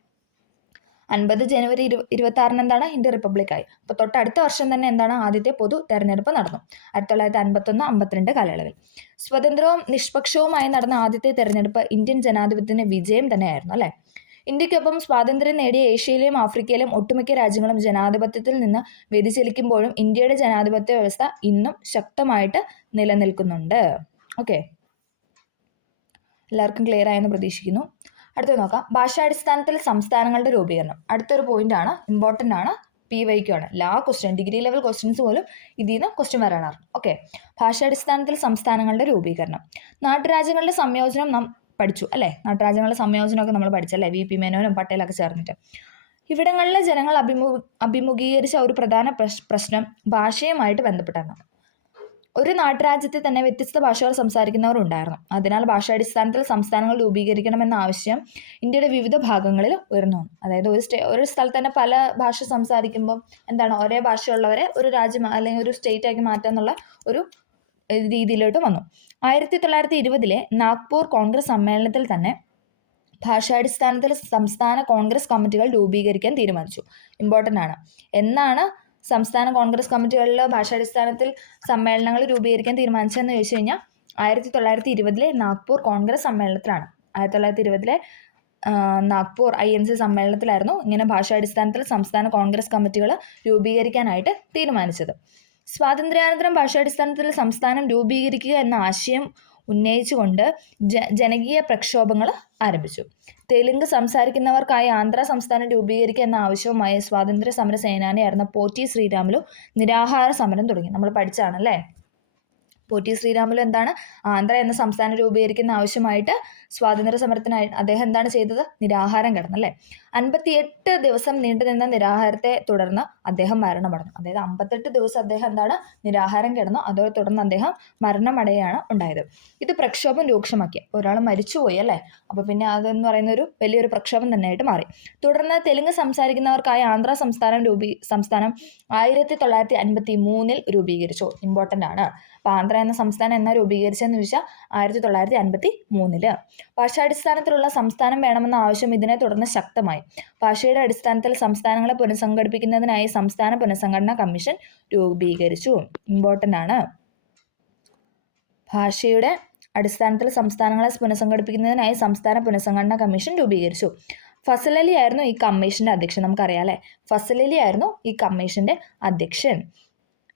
50 ജനുവരി 26 ഇന്ത്യ റിപ്പബ്ലിക്കായി. അപ്പോൾ തൊട്ടടുത്ത വർഷം തന്നെ ആദ്യത്തെ പൊതു തെരഞ്ഞെടുപ്പ് നടന്നു 1951-52 കാലയളവിൽ. സ്വതന്ത്രവും നിഷ്പക്ഷവുമായി നടന്ന ആദ്യത്തെ തെരഞ്ഞെടുപ്പ് ഇന്ത്യൻ ജനാധിപത്യത്തിന്റെ വിജയം തന്നെയായിരുന്നു അല്ലേ. ഇന്ത്യക്കൊപ്പം സ്വാതന്ത്ര്യം നേടിയ ഏഷ്യയിലെയും ആഫ്രിക്കയിലെയും ഒട്ടുമിക്ക രാജ്യങ്ങളും ജനാധിപത്യത്തിൽ നിന്ന് വ്യതിചലിക്കുമ്പോഴും ഇന്ത്യയുടെ ജനാധിപത്യ വ്യവസ്ഥ ഇന്നും ശക്തമായിട്ട് നിലനിൽക്കുന്നുണ്ട്. ഓക്കെ, എല്ലാവർക്കും ക്ലിയർ ആയെന്ന് പ്രതീക്ഷിക്കുന്നു. അടുത്ത നോക്കാം, ഭാഷാടിസ്ഥാനത്തിൽ സംസ്ഥാനങ്ങളുടെ രൂപീകരണം. അടുത്തൊരു പോയിന്റ് ആണ്, ഇമ്പോർട്ടൻ്റ് ആണ്, PYQ ആണ്. ക്വസ്റ്റ്യൻ, ഡിഗ്രി ലെവൽ ക്വസ്റ്റ്യൻസ് പോലും ഇതിൽ നിന്ന് ക്വസ്റ്റ്യൻ വരാനാണ്. ഓക്കെ, ഭാഷാടിസ്ഥാനത്തിൽ സംസ്ഥാനങ്ങളുടെ രൂപീകരണം. നാട്ടുരാജ്യങ്ങളുടെ സംയോജനം നാം പഠിച്ചു അല്ലേ. നാട്ടുരാജ്യങ്ങളുടെ സംയോജനമൊക്കെ നമ്മൾ പഠിച്ചല്ലേ, VP മേനോനും പട്ടേലൊക്കെ ചേർന്നിട്ട്. ഇവിടങ്ങളിലെ ജനങ്ങൾ അഭിമുഖീകരിച്ച ഒരു പ്രധാന പ്രശ്നം ഭാഷയുമായിട്ട് ബന്ധപ്പെട്ടാണ്. ഒരു നാട്ടുരാജ്യത്തെ തന്നെ വ്യത്യസ്ത ഭാഷകൾ സംസാരിക്കുന്നവർ ഉണ്ടായിരുന്നു. അതിനാൽ ഭാഷാടിസ്ഥാനത്തിൽ സംസ്ഥാനങ്ങൾ രൂപീകരിക്കണമെന്ന ആവശ്യം ഇന്ത്യയുടെ വിവിധ ഭാഗങ്ങളിൽ ഉയർന്നു വന്നു. അതായത് ഒരു സ്ഥലത്ത് തന്നെ പല ഭാഷ സംസാരിക്കുമ്പോൾ ഒരേ ഭാഷയുള്ളവരെ ഒരു രാജ്യം അല്ലെങ്കിൽ ഒരു സ്റ്റേറ്റ് ആക്കി മാറ്റാന്നുള്ള ഒരു രീതിയിലോട്ട് വന്നു. 1920 നാഗ്പൂർ കോൺഗ്രസ് സമ്മേളനത്തിൽ തന്നെ ഭാഷാടിസ്ഥാനത്തിൽ സംസ്ഥാന കോൺഗ്രസ് കമ്മിറ്റികൾ രൂപീകരിക്കാൻ തീരുമാനിച്ചു. ഇമ്പോർട്ടൻ്റ് ആണ്. എന്നാണ് സംസ്ഥാന കോൺഗ്രസ് കമ്മിറ്റികളിൽ ഭാഷാടിസ്ഥാനത്തിൽ സമ്മേളനങ്ങൾ രൂപീകരിക്കാൻ തീരുമാനിച്ചതെന്ന് ചോദിച്ചു കഴിഞ്ഞാൽ 1920 നാഗ്പൂർ കോൺഗ്രസ് സമ്മേളനത്തിലാണ്. 1920 നാഗ്പൂർ INC സമ്മേളനത്തിലായിരുന്നു ഇങ്ങനെ ഭാഷാടിസ്ഥാനത്തിൽ സംസ്ഥാന കോൺഗ്രസ് കമ്മിറ്റികൾ രൂപീകരിക്കാനായിട്ട് തീരുമാനിച്ചത്. സ്വാതന്ത്ര്യാനന്തരം ഭാഷാടിസ്ഥാനത്തിൽ സംസ്ഥാനം രൂപീകരിക്കുക എന്ന ആശയം ഉന്നയിച്ചുകൊണ്ട് ജനകീയ പ്രക്ഷോഭങ്ങൾ ആരംഭിച്ചു. തെലുങ്ക് സംസാരിക്കുന്നവർക്കായി ആന്ധ്ര സംസ്ഥാനം രൂപീകരിക്കുക എന്ന ആവശ്യവുമായി സ്വാതന്ത്ര്യ സമര സേനാനിയായിരുന്ന പോറ്റി ശ്രീരാമുലു നിരാഹാര സമരം തുടങ്ങി. നമ്മൾ പഠിച്ചാണല്ലേ. പോറ്റി ശ്രീരാമുലു എന്താണ് ആന്ധ്ര എന്ന സംസ്ഥാനം രൂപീകരിക്കുന്ന ആവശ്യമായിട്ട് സ്വാതന്ത്ര്യ സമരത്തിനായി അദ്ദേഹം എന്താണ് ചെയ്തത്? നിരാഹാരം കിടന്നല്ലേ. 58 ദിവസം നീണ്ടുനിന്ന നിരാഹാരത്തെ തുടർന്ന് അദ്ദേഹം മരണമടഞ്ഞു. അതായത് 58 ദിവസം അദ്ദേഹം എന്താണ് നിരാഹാരം കിടന്നു. അതോടെ തുടർന്ന് അദ്ദേഹം മരണമടയാണ് ഉണ്ടായത്. ഇത് പ്രക്ഷോഭം രൂക്ഷമാക്കി. ഒരാൾ മരിച്ചുപോയി അല്ലേ, അപ്പോൾ പിന്നെ അതെന്ന് പറയുന്ന ഒരു വലിയൊരു പ്രക്ഷോഭം തന്നെയായിട്ട് മാറി. തുടർന്ന് തെലുങ്ക് സംസാരിക്കുന്നവർക്കായി ആന്ധ്ര സംസ്ഥാനം 1953 രൂപീകരിച്ചു. ഇമ്പോർട്ടൻ്റ് ആണ്. അപ്പോൾ ആന്ധ്ര എന്ന സംസ്ഥാനം എന്നാ രൂപീകരിച്ചതെന്ന് ചോദിച്ചാൽ 1953. ഭാഷാടിസ്ഥാനത്തിലുള്ള സംസ്ഥാനം വേണമെന്ന ആവശ്യം ഇതിനെ തുടർന്ന് ശക്തമായി. ഭാഷയുടെ അടിസ്ഥാനത്തിൽ സംസ്ഥാനങ്ങളെ പുനഃസംഘടിപ്പിക്കുന്നതിനായി സംസ്ഥാന പുനഃസംഘടനാ കമ്മീഷൻ രൂപീകരിച്ചു. ഇമ്പോർട്ടൻ്റ് ആണ്. ഭാഷയുടെ അടിസ്ഥാനത്തിൽ സംസ്ഥാനങ്ങളെ പുനഃസംഘടിപ്പിക്കുന്നതിനായി സംസ്ഥാന പുനഃസംഘടനാ കമ്മീഷൻ രൂപീകരിച്ചു. ഫസൽ അലി ആയിരുന്നു ഈ കമ്മീഷന്റെ അധ്യക്ഷൻ. നമുക്കറിയാം അല്ലേ, ഫസൽ അലി ആയിരുന്നു ഈ കമ്മീഷന്റെ അധ്യക്ഷൻ.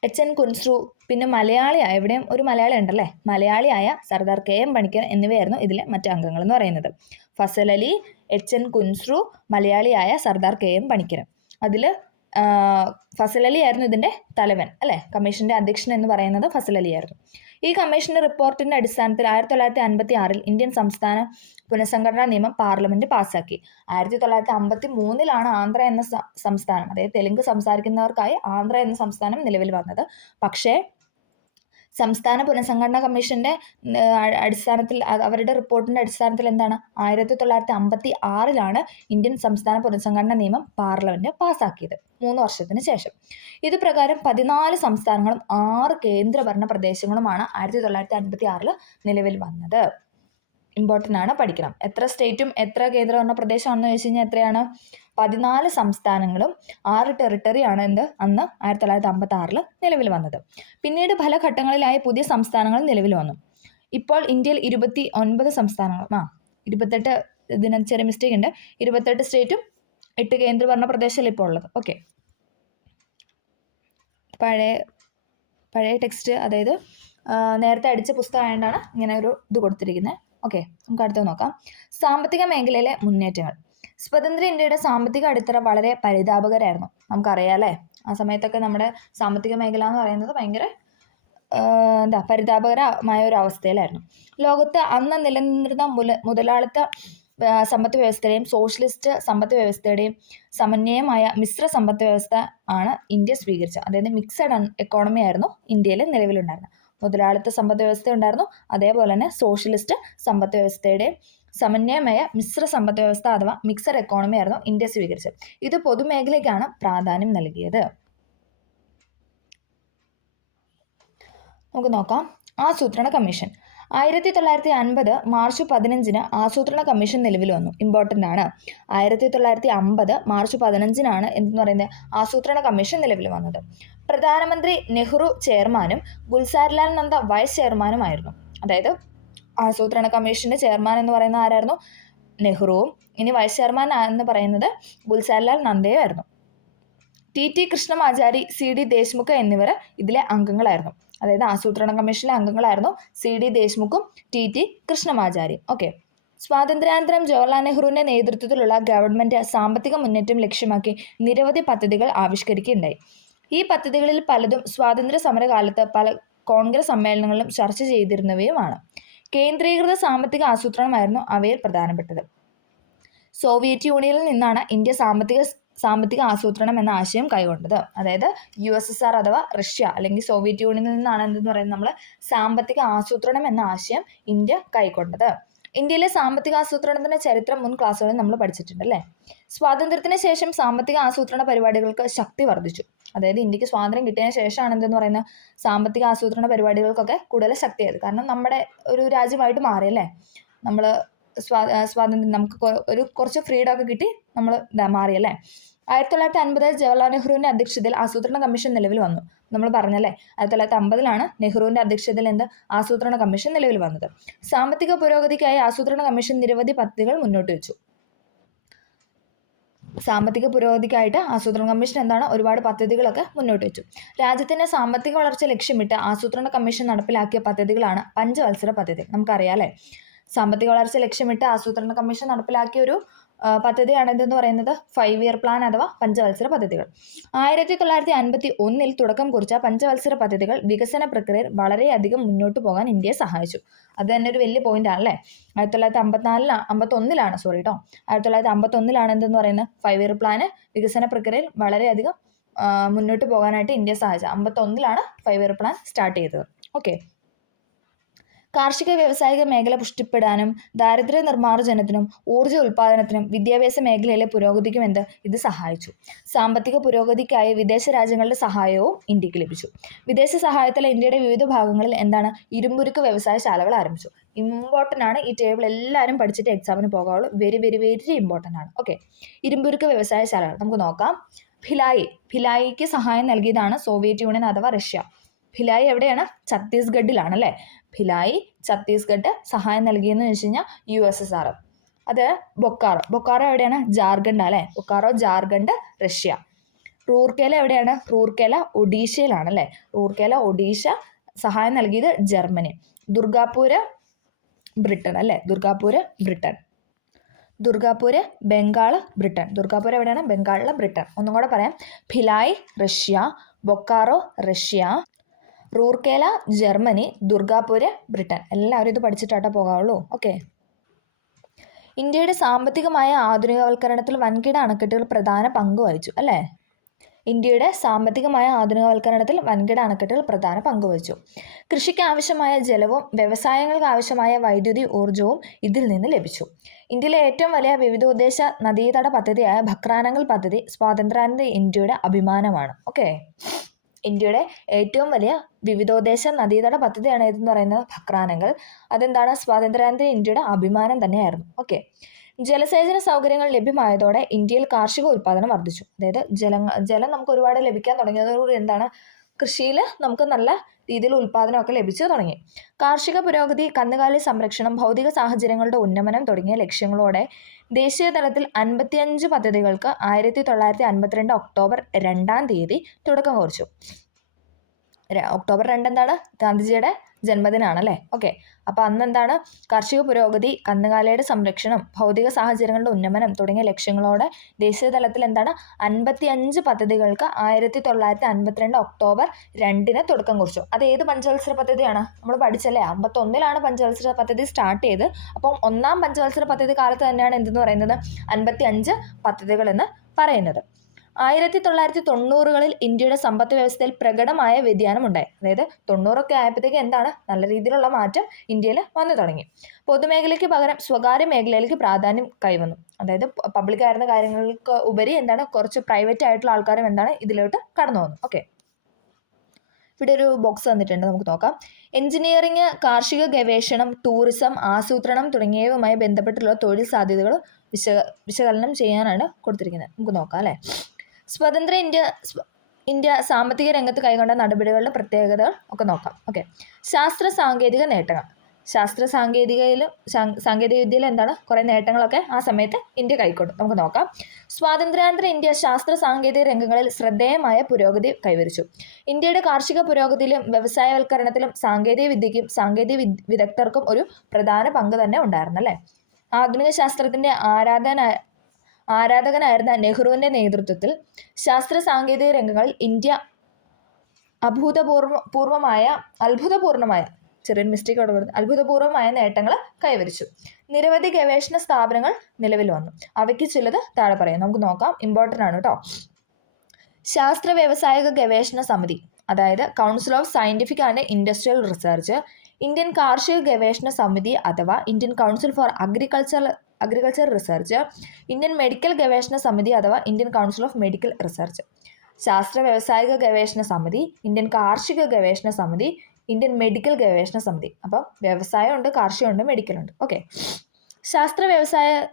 HN കുൻസ്രു, പിന്നെ മലയാളിയായ, ഇവിടെയും ഒരു മലയാളി ഉണ്ടല്ലേ, മലയാളിയായ സർദാർ KM പണിക്കർ എന്നിവയായിരുന്നു ഇതിലെ മറ്റ് അംഗങ്ങൾ എന്ന് പറയുന്നത്. ഫസൽ അലി, HN കുൻസ്രു, മലയാളിയായ സർദാർ KM പണിക്കർ. അതിൽ ഫസൽ അലി ആയിരുന്നു ഇതിൻ്റെ തലവൻ അല്ലേ. കമ്മീഷന്റെ അധ്യക്ഷൻ എന്ന് പറയുന്നത് ഫസൽ അലി ആയിരുന്നു. ഈ കമ്മീഷന്റെ റിപ്പോർട്ടിന്റെ അടിസ്ഥാനത്തിൽ 1956 ഇന്ത്യൻ സംസ്ഥാന പുനഃസംഘടനാ നിയമം പാർലമെന്റ് പാസ്സാക്കി. 1953 ആന്ധ്ര എന്ന സംസ്ഥാനം, അതായത് തെലുങ്ക് സംസാരിക്കുന്നവർക്കായി ആന്ധ്ര എന്ന സംസ്ഥാനം നിലവിൽ വന്നത്. പക്ഷേ സംസ്ഥാന പുനഃസംഘടനാ കമ്മീഷന്റെ അടിസ്ഥാനത്തിൽ, അവരുടെ റിപ്പോർട്ടിന്റെ അടിസ്ഥാനത്തിൽ എന്താണ് 1956 ഇന്ത്യൻ സംസ്ഥാന പുനഃസംഘടനാ നിയമം പാർലമെന്റ് പാസ്സാക്കിയത്, 3 വർഷത്തിന് ശേഷം. ഇത് പ്രകാരം 14 സംസ്ഥാനങ്ങളും 6 കേന്ദ്രഭരണ പ്രദേശങ്ങളുമാണ് 1956 നിലവിൽ വന്നത്. ഇമ്പോർട്ടൻ്റ് ആണ്, പഠിക്കണം. എത്ര സ്റ്റേറ്റും എത്ര കേന്ദ്രഭരണ പ്രദേശമാണെന്ന് ചോദിച്ചു കഴിഞ്ഞാൽ എത്രയാണ്? 14 സംസ്ഥാനങ്ങളും 6 ടെറിട്ടറിയാണ് അന്ന് 1956 നിലവിൽ വന്നത്. പിന്നീട് പല ഘട്ടങ്ങളിലായി പുതിയ സംസ്ഥാനങ്ങൾ നിലവിൽ വന്നു. ഇപ്പോൾ ഇന്ത്യയിൽ 29 സംസ്ഥാനങ്ങളും 28, ഇതിന് ചെറിയ മിസ്റ്റേക്ക് ഉണ്ട്, 28 സ്റ്റേറ്റും 8 കേന്ദ്രഭരണ പ്രദേശമല്ല ഇപ്പോൾ ഉള്ളത്. ഓക്കെ, പഴയ ടെക്സ്റ്റ്, അതായത് നേരത്തെ അടിച്ച പുസ്തകം ആയതുകൊണ്ടാണ് ഇങ്ങനെ ഒരു ഇത് കൊടുത്തിരിക്കുന്നത്. ഓക്കെ, നമുക്ക് അടുത്തത് നോക്കാം. സാമ്പത്തിക മേഖലയിലെ മുന്നേറ്റങ്ങൾ. സ്വതന്ത്ര ഇന്ത്യയുടെ സാമ്പത്തിക അടിത്തറ വളരെ പരിതാപകരമായിരുന്നു. നമുക്കറിയാം അല്ലേ, ആ സമയത്തൊക്കെ നമ്മുടെ സാമ്പത്തിക മേഖല എന്ന് പറയുന്നത് ഭയങ്കര പരിതാപകരമായ ഒരു അവസ്ഥയിലായിരുന്നു. ലോകത്ത് അന്ന് നിലനിന്നിരുന്ന മുതലാളിത്ത സമ്പദ് വ്യവസ്ഥയുടെയും സോഷ്യലിസ്റ്റ് സമ്പദ് വ്യവസ്ഥയുടെയും സമന്വയമായ മിശ്ര സമ്പദ് വ്യവസ്ഥ ആണ് ഇന്ത്യ സ്വീകരിച്ചത്. അതായത് മിക്സഡ് എക്കോണമി ആയിരുന്നു ഇന്ത്യയിൽ നിലവിലുണ്ടായിരുന്നത്. മുതലാളിത്ത സമ്പദ് വ്യവസ്ഥ ഉണ്ടായിരുന്നു, അതേപോലെ തന്നെ സോഷ്യലിസ്റ്റ് സമ്പദ് വ്യവസ്ഥയുടെ സമന്വയമായ മിശ്ര സമ്പദ് വ്യവസ്ഥ അഥവാ മിക്സഡ് എക്കോണമി ആയിരുന്നു ഇന്ത്യ സ്വീകരിച്ചത്. ഇത് പൊതുമേഖലയ്ക്കാണ് പ്രാധാന്യം നൽകിയത്. നമുക്ക് നോക്കാം. ആസൂത്രണ കമ്മീഷൻ. 1950 മാർച്ച് 15 ആസൂത്രണ കമ്മീഷൻ നിലവിൽ വന്നു. ഇമ്പോർട്ടൻ്റ് ആണ്. 1950 മാർച്ച് 15 എന്ന് പറയുന്നത് ആസൂത്രണ കമ്മീഷൻ നിലവിൽ വന്നത്. പ്രധാനമന്ത്രി നെഹ്റു ചെയർമാനും ഗുൽസാരിലാൽ നന്ദ വൈസ് ചെയർമാനുമായിരുന്നു. അതായത് ആസൂത്രണ കമ്മീഷന്റെ ചെയർമാൻ എന്ന് പറയുന്നത് ആരായിരുന്നു? നെഹ്റുവും. ഇനി വൈസ് ചെയർമാൻ എന്ന് പറയുന്നത് ഗുൽസാരിലാൽ നന്ദയുമായിരുന്നു. TT കൃഷ്ണമാചാരി, CD ദേശ്മുഖ് എന്നിവർ ഇതിലെ അംഗങ്ങളായിരുന്നു. അതായത് ആസൂത്രണ കമ്മീഷനിലെ അംഗങ്ങളായിരുന്നു CD ദേശ്മുഖും TT കൃഷ്ണമാചാരിയും. ഓക്കെ, സ്വാതന്ത്ര്യാനന്തരം ജവഹർലാൽ നെഹ്റുവിന്റെ നേതൃത്വത്തിലുള്ള ഗവൺമെന്റ് സാമ്പത്തിക മുന്നേറ്റം ലക്ഷ്യമാക്കി നിരവധി പദ്ധതികൾ ആവിഷ്കരിക്കുകയുണ്ടായി. ഈ പദ്ധതികളിൽ പലതും സ്വാതന്ത്ര്യ സമരകാലത്ത് പല കോൺഗ്രസ് സമ്മേളനങ്ങളിലും ചർച്ച ചെയ്തിരുന്നവയുമാണ്. കേന്ദ്രീകൃത സാമ്പത്തിക ആസൂത്രണമായിരുന്നു അവയിൽ പ്രധാനപ്പെട്ടത്. സോവിയറ്റ് യൂണിയനിൽ നിന്നാണ് ഇന്ത്യ സാമ്പത്തിക ആസൂത്രണം എന്ന ആശയം കൈക്കൊണ്ടത്. അതായത് USSR അഥവാ റഷ്യ അല്ലെങ്കിൽ സോവിയറ്റ് യൂണിയനിൽ നിന്നാണ് എന്തെന്ന് പറയുന്നത് നമ്മൾ സാമ്പത്തിക ആസൂത്രണം എന്ന ആശയം ഇന്ത്യ കൈക്കൊണ്ടത്. ഇന്ത്യയിലെ സാമ്പത്തിക ആസൂത്രണത്തിന്റെ ചരിത്രം മുൻ ക്ലാസ്സുകളിൽ നമ്മൾ പഠിച്ചിട്ടുണ്ട് അല്ലേ. സ്വാതന്ത്ര്യത്തിന് ശേഷം സാമ്പത്തിക ആസൂത്രണ പരിപാടികൾക്ക് ശക്തി വർദ്ധിച്ചു. അതായത് ഇന്ത്യക്ക് സ്വാതന്ത്ര്യം കിട്ടിയതിന് ശേഷമാണ് എന്തെന്ന് പറയുന്ന സാമ്പത്തിക ആസൂത്രണ പരിപാടികൾക്കൊക്കെ കൂടുതൽ ശക്തിയായത്. കാരണം നമ്മുടെ ഒരു രാജ്യമായിട്ട് മാറിയല്ലേ, നമ്മൾ സ്വാതന്ത്ര്യം, നമുക്ക് കുറച്ച് ഫ്രീഡം ഒക്കെ കിട്ടി നമ്മൾ മാറിയല്ലേ. 1950 ജവഹർലാൽ നെഹ്റുവിൻ്റെ അധ്യക്ഷതയിൽ ആസൂത്രണ കമ്മീഷൻ നിലവിൽ വന്നു. നമ്മൾ പറഞ്ഞല്ലേ 1950 നെഹ്റുവിൻ്റെ അധ്യക്ഷതയിൽ ആസൂത്രണ കമ്മീഷൻ നിലവിൽ വന്നത്. സാമ്പത്തിക പുരോഗതിക്കായി ആസൂത്രണ കമ്മീഷൻ നിരവധി പദ്ധതികൾ മുന്നോട്ട് വെച്ചു. സാമ്പത്തിക പുരോഗതിക്കായിട്ട് ആസൂത്രണ കമ്മീഷൻ ഒരുപാട് പദ്ധതികളൊക്കെ മുന്നോട്ട് വെച്ചു. രാജ്യത്തിൻ്റെ സാമ്പത്തിക വളർച്ച ലക്ഷ്യമിട്ട് ആസൂത്രണ കമ്മീഷൻ നടപ്പിലാക്കിയ പദ്ധതികളാണ് പഞ്ചവത്സര പദ്ധതി. നമുക്കറിയാം അല്ലേ, സാമ്പത്തിക വളർച്ച ലക്ഷ്യമിട്ട് ആസൂത്രണ കമ്മീഷൻ നടപ്പിലാക്കിയ ഒരു പദ്ധതിയാണ് എന്തെന്ന് പറയുന്നത് 5 ഇയർ പ്ലാൻ അഥവാ പഞ്ചവത്സര പദ്ധതികൾ. 1951 തുടക്കം കുറിച്ച പഞ്ചവത്സര പദ്ധതികൾ വികസന പ്രക്രിയയിൽ വളരെയധികം മുന്നോട്ട് പോകാൻ ഇന്ത്യയെ സഹായിച്ചു. അത് തന്നെ ഒരു വലിയ പോയിന്റ് ആണല്ലേ. 1951 എന്തെന്ന് പറയുന്നത് 5 ഇയർ പ്ലാന് വികസന പ്രക്രിയയിൽ വളരെയധികം മുന്നോട്ട് പോകാനായിട്ട് ഇന്ത്യയെ സഹായിച്ചു. 1951 5 ഇയർ പ്ലാൻ സ്റ്റാർട്ട് ചെയ്തത്. ഓക്കെ. കാർഷിക വ്യാവസായിക മേഖല പുഷ്ടിപ്പെടാനും ദാരിദ്ര്യ നിർമ്മാർജ്ജനത്തിനും ഊർജ്ജ ഉൽപ്പാദനത്തിനും വിദ്യാഭ്യാസ മേഖലയിലെ പുരോഗതിക്കും ഇത് സഹായിച്ചു. സാമ്പത്തിക പുരോഗതിക്കായി വിദേശ രാജ്യങ്ങളുടെ സഹായവും ഇന്ത്യക്ക് ലഭിച്ചു. വിദേശ സഹായത്തിൽ ഇന്ത്യയുടെ വിവിധ ഭാഗങ്ങളിൽ ഇരുമ്പുരുക്ക് വ്യവസായശാലകൾ ആരംഭിച്ചു. ഇമ്പോർട്ടൻ്റ് ആണ് ഈ ടേബിൾ, എല്ലാവരും പഠിച്ചിട്ട് എക്സാമിന് പോകാവുള്ളൂ. വെരി വെരി വെരി ഇമ്പോർട്ടൻ്റ് ആണ്. ഓക്കെ, ഇരുമ്പുരുക്ക് വ്യവസായശാലകൾ നമുക്ക് നോക്കാം. ഭിലായിക്ക് സഹായം നൽകിയതാണ് സോവിയറ്റ് യൂണിയൻ അഥവാ റഷ്യ. ഭിലായി എവിടെയാണ്? ഛത്തീസ്ഗഡിലാണ് അല്ലേ. ഭിലായി ഛത്തീസ്ഗഡ് സഹായം നൽകിയെന്ന് വെച്ച് കഴിഞ്ഞാൽ USSR. അത് ബൊക്കാറോ എവിടെയാണ്? ജാർഖണ്ഡ് അല്ലേ. ബൊക്കാറോ ജാർഖണ്ഡ് റഷ്യ. റൂർക്കേല എവിടെയാണ്? റൂർക്കേല ഒഡീഷയിലാണ് അല്ലേ. റൂർക്കേല ഒഡീഷ സഹായം നൽകിയത് ജർമ്മനി. ദുർഗാപൂര് ബ്രിട്ടൻ അല്ലേ. ദുർഗാപൂര് ബംഗാൾ ബ്രിട്ടൻ. ദുർഗാപൂർ എവിടെയാണ്? ബംഗാളിലെ ബ്രിട്ടൻ. ഒന്നും കൂടെ പറയാം. Bhilai Russia, Bokaro Russia, Rourkela Germany, Durgapur Britain. എല്ലാവരും ഇത് പഠിച്ചിട്ടാട്ടോ പോകാവുള്ളൂ. ഓക്കെ. ഇന്ത്യയുടെ സാമ്പത്തികമായ ആധുനികവൽക്കരണത്തിൽ വൻകിട അണക്കെട്ടുകൾ പ്രധാന പങ്ക് വഹിച്ചു അല്ലേ. ഇന്ത്യയുടെ സാമ്പത്തികമായ ആധുനികവൽക്കരണത്തിൽ വൻകിട അണക്കെട്ടുകൾ പ്രധാന പങ്ക് വഹിച്ചു. കൃഷിക്ക് ആവശ്യമായ ജലവും വ്യവസായങ്ങൾക്ക് ആവശ്യമായ വൈദ്യുതി ഊർജവും ഇതിൽ നിന്ന് ലഭിച്ചു. ഇന്ത്യയിലെ ഏറ്റവും വലിയ വിവിധോദ്ദേശ നദീതട പദ്ധതിയായ ഭക്രാനങ്കൽ പദ്ധതി സ്വാതന്ത്ര്യാനന്തര ഇന്ത്യയുടെ അഭിമാനമാണ്. ഓക്കെ, ഇന്ത്യയുടെ ഏറ്റവും വലിയ വിവിധോദ്ദേശ നദീതട പദ്ധതിയാണ് ഇതെന്ന് പറയുന്നത് ഭക്രാനങ്കൽ. അതെന്താണ്? സ്വാതന്ത്ര്യാനന്തര ഇന്ത്യയുടെ അഭിമാനം തന്നെയായിരുന്നു. ഓക്കെ. ജലസേചന സൗകര്യങ്ങൾ ലഭ്യമായതോടെ ഇന്ത്യയിൽ കാർഷിക ഉൽപ്പാദനം വർദ്ധിച്ചു. അതായത് ജലം നമുക്ക് ഒരുപാട് ലഭിക്കാൻ തുടങ്ങിയതോടുകൂടി കൃഷിയിൽ നമുക്ക് നല്ല രീതിയിൽ ഉൽപ്പാദനമൊക്കെ ലഭിച്ചു തുടങ്ങി. കാർഷിക പുരോഗതി, കന്നുകാലി സംരക്ഷണം, ഭൗതിക സാഹചര്യങ്ങളുടെ ഉന്നമനം തുടങ്ങിയ ലക്ഷ്യങ്ങളോടെ ദേശീയ തലത്തിൽ 55 പദ്ധതികൾക്ക് 1952 ഒക്ടോബർ 2 തുടക്കം കുറിച്ചു. ഒക്ടോബർ 2 ഗാന്ധിജിയുടെ ജന്മദിനാണല്ലേ. ഓക്കെ, അപ്പോൾ അന്ന് കാർഷിക പുരോഗതി, കന്നുകാലിയുടെ സംരക്ഷണം, ഭൗതിക സാഹചര്യങ്ങളുടെ ഉന്നമനം തുടങ്ങിയ ലക്ഷ്യങ്ങളോടെ ദേശീയ തലത്തിൽ 55 പദ്ധതികൾക്ക് 1952 ഒക്ടോബർ 2 തുടക്കം കുറിച്ചു. അത് ഏത് പഞ്ചവത്സര പദ്ധതിയാണ്? നമ്മൾ പഠിച്ചല്ലേ, 51 പഞ്ചവത്സര പദ്ധതി സ്റ്റാർട്ട് ചെയ്ത്. അപ്പം 1ാം പഞ്ചവത്സര പദ്ധതി കാലത്ത് തന്നെയാണ് എന്തെന്ന് പറയുന്നത് 55 പദ്ധതികൾ എന്ന് പറയുന്നത്. 1990കളിൽ ഇന്ത്യയുടെ സമ്പദ് വ്യവസ്ഥയിൽ പ്രകടമായ വ്യതിയാനം ഉണ്ടായി. അതായത് 90 ആയപ്പോഴത്തേക്ക് നല്ല രീതിയിലുള്ള മാറ്റം ഇന്ത്യയിൽ വന്നു തുടങ്ങി. പൊതുമേഖലയ്ക്ക് പകരം സ്വകാര്യ മേഖലയിലേക്ക് പ്രാധാന്യം കൈവന്നു. അതായത് പബ്ലിക് ആയിരുന്ന കാര്യങ്ങൾക്ക് ഉപരി കുറച്ച് പ്രൈവറ്റ് ആയിട്ടുള്ള ആൾക്കാരും ഇതിലോട്ട് കടന്നു വന്നു. ഓക്കെ, ഇവിടെ ഒരു ബോക്സ് തന്നിട്ടുണ്ട്, നമുക്ക് നോക്കാം. എഞ്ചിനീയറിംഗ്, കാർഷിക ഗവേഷണം, ടൂറിസം, ആസൂത്രണം തുടങ്ങിയവയുമായി ബന്ധപ്പെട്ടുള്ള തൊഴിൽ സാധ്യതകൾ വിശകലനം ചെയ്യാനാണ് കൊടുത്തിരിക്കുന്നത്. നമുക്ക് നോക്കാം അല്ലേ. സ്വതന്ത്ര ഇന്ത്യ സാമ്പത്തിക രംഗത്ത് കൈക്കൊണ്ട നടപടികളുടെ പ്രത്യേകതകൾ ഒക്കെ നോക്കാം. ഓക്കെ, ശാസ്ത്ര സാങ്കേതിക നേട്ടങ്ങൾ. സാങ്കേതിക വിദ്യയിൽ കുറേ നേട്ടങ്ങളൊക്കെ ആ സമയത്ത് ഇന്ത്യ കൈക്കൊണ്ടു. നമുക്ക് നോക്കാം. സ്വാതന്ത്ര്യാനന്തര ഇന്ത്യ ശാസ്ത്ര സാങ്കേതിക രംഗങ്ങളിൽ ശ്രദ്ധേയമായ പുരോഗതി കൈവരിച്ചു. ഇന്ത്യയുടെ കാർഷിക പുരോഗതിയിലും വ്യവസായവൽക്കരണത്തിലും സാങ്കേതിക വിദ്യയ്ക്കും സാങ്കേതിക വിദഗ്ധർക്കും ഒരു പ്രധാന പങ്ക് തന്നെ ഉണ്ടായിരുന്നല്ലേ. ആധുനിക ശാസ്ത്രത്തിൻ്റെ ആരാധകനായിരുന്ന നെഹ്റുവിൻ്റെ നേതൃത്വത്തിൽ ശാസ്ത്ര സാങ്കേതിക രംഗങ്ങളിൽ ഇന്ത്യ അത്ഭുതപൂർവമായ നേട്ടങ്ങൾ കൈവരിച്ചു. നിരവധി ഗവേഷണ സ്ഥാപനങ്ങൾ നിലവിൽ വന്നു. അവയ്ക്ക് ചിലത് താഴെ പറയാം. നമുക്ക് നോക്കാം, ഇമ്പോർട്ടൻ്റ് ആണ് കേട്ടോ. ശാസ്ത്ര വ്യവസായിക ഗവേഷണ സമിതി, അതായത് council of scientific and industrial research, Indian കാർഷിക ഗവേഷണ സമിതി അഥവാ Indian council four agriculture research, Indian medical ഗവേഷണ സമിതി അഥവാ Indian council of medical research. ശാസ്ത്ര വ്യവസായിക ഗവേഷണ സമിതി, ഇന്ത്യൻ കാർഷിക ഗവേഷണ സമിതി, ഇന്ത്യൻ മെഡിക്കൽ ഗവേഷണ സമിതി. അപ്പം വ്യവസായമുണ്ട്, കാർഷികമുണ്ട്, മെഡിക്കലുണ്ട്. ഓക്കെ. ശാസ്ത്ര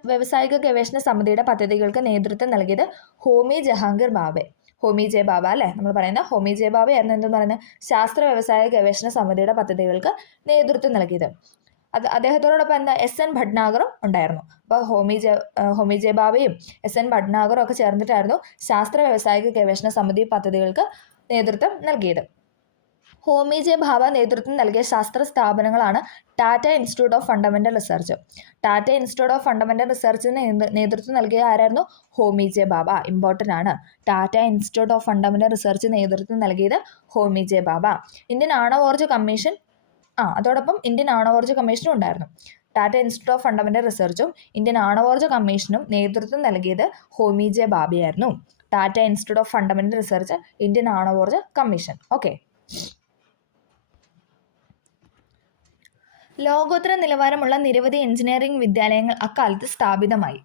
വ്യവസായിക ഗവേഷണ സമിതിയുടെ പദ്ധതികൾക്ക് നേതൃത്വം നൽകിയത് ഹോമി ജഹാംഗീർ ഭാവെ. ഹോമി ജെ ഭാഭ അല്ലേ, നമ്മൾ പറയുന്ന ഹോമി ജെ ഭാഭയായിരുന്നു എന്തെന്ന് പറയുന്നത് ശാസ്ത്ര വ്യവസായ ഗവേഷണ സമിതിയുടെ പദ്ധതികൾക്ക് നേതൃത്വം നൽകിയത്. അദ്ദേഹത്തോടൊപ്പം എന്താ എസ്.എൻ. ഭട്നാഗറും ഉണ്ടായിരുന്നു. അപ്പോൾ ഹോമി ജെ ഭാഭയും എസ്.എൻ. ഭട്നാഗറും ഒക്കെ ചേർന്നിട്ടായിരുന്നു ശാസ്ത്ര വ്യവസായിക ഗവേഷണ സമിതി പദ്ധതികൾക്ക് നേതൃത്വം നൽകിയത്. ഹോമി ജെ ഭാഭ നേതൃത്വം നൽകിയ ശാസ്ത്ര സ്ഥാപനങ്ങളാണ് Tata Institute of Fundamental Research. Tata Institute of Fundamental റിസർച്ചിന് നേതൃത്വം നൽകിയ ആരായിരുന്നു? ഹോമി ജെ ഭാഭ. ഇമ്പോർട്ടൻ്റ് ആണ്. Tata Institute of Fundamental Research നേതൃത്വം നൽകിയത് ഹോമി ജെ ഭാഭ. ഇന്ത്യൻ ആണവോർജ്ജ കമ്മീഷൻ അതോടൊപ്പം ഇന്ത്യൻ ആണവോർജ്ജ കമ്മീഷനും ഉണ്ടായിരുന്നു. ടാറ്റ ഇൻസ്റ്റിറ്റ്യൂട്ട് ഓഫ് ഫണ്ടമെന്റൽ റിസർച്ചും ഇന്ത്യൻ ആണവോർജ്ജ കമ്മീഷനും നേതൃത്വം നൽകിയത് ഹോമി ജെ ഭാഭയായിരുന്നു. Tata Institute of Fundamental Research, Indian ആണവോർജ്ജ കമ്മീഷൻ. ഓക്കെ. ലോകോത്തര നിലവാരമുള്ള നിരവധി എഞ്ചിനീയറിംഗ് വിദ്യാലയങ്ങൾ അക്കാലത്ത് സ്ഥാപിതമായി.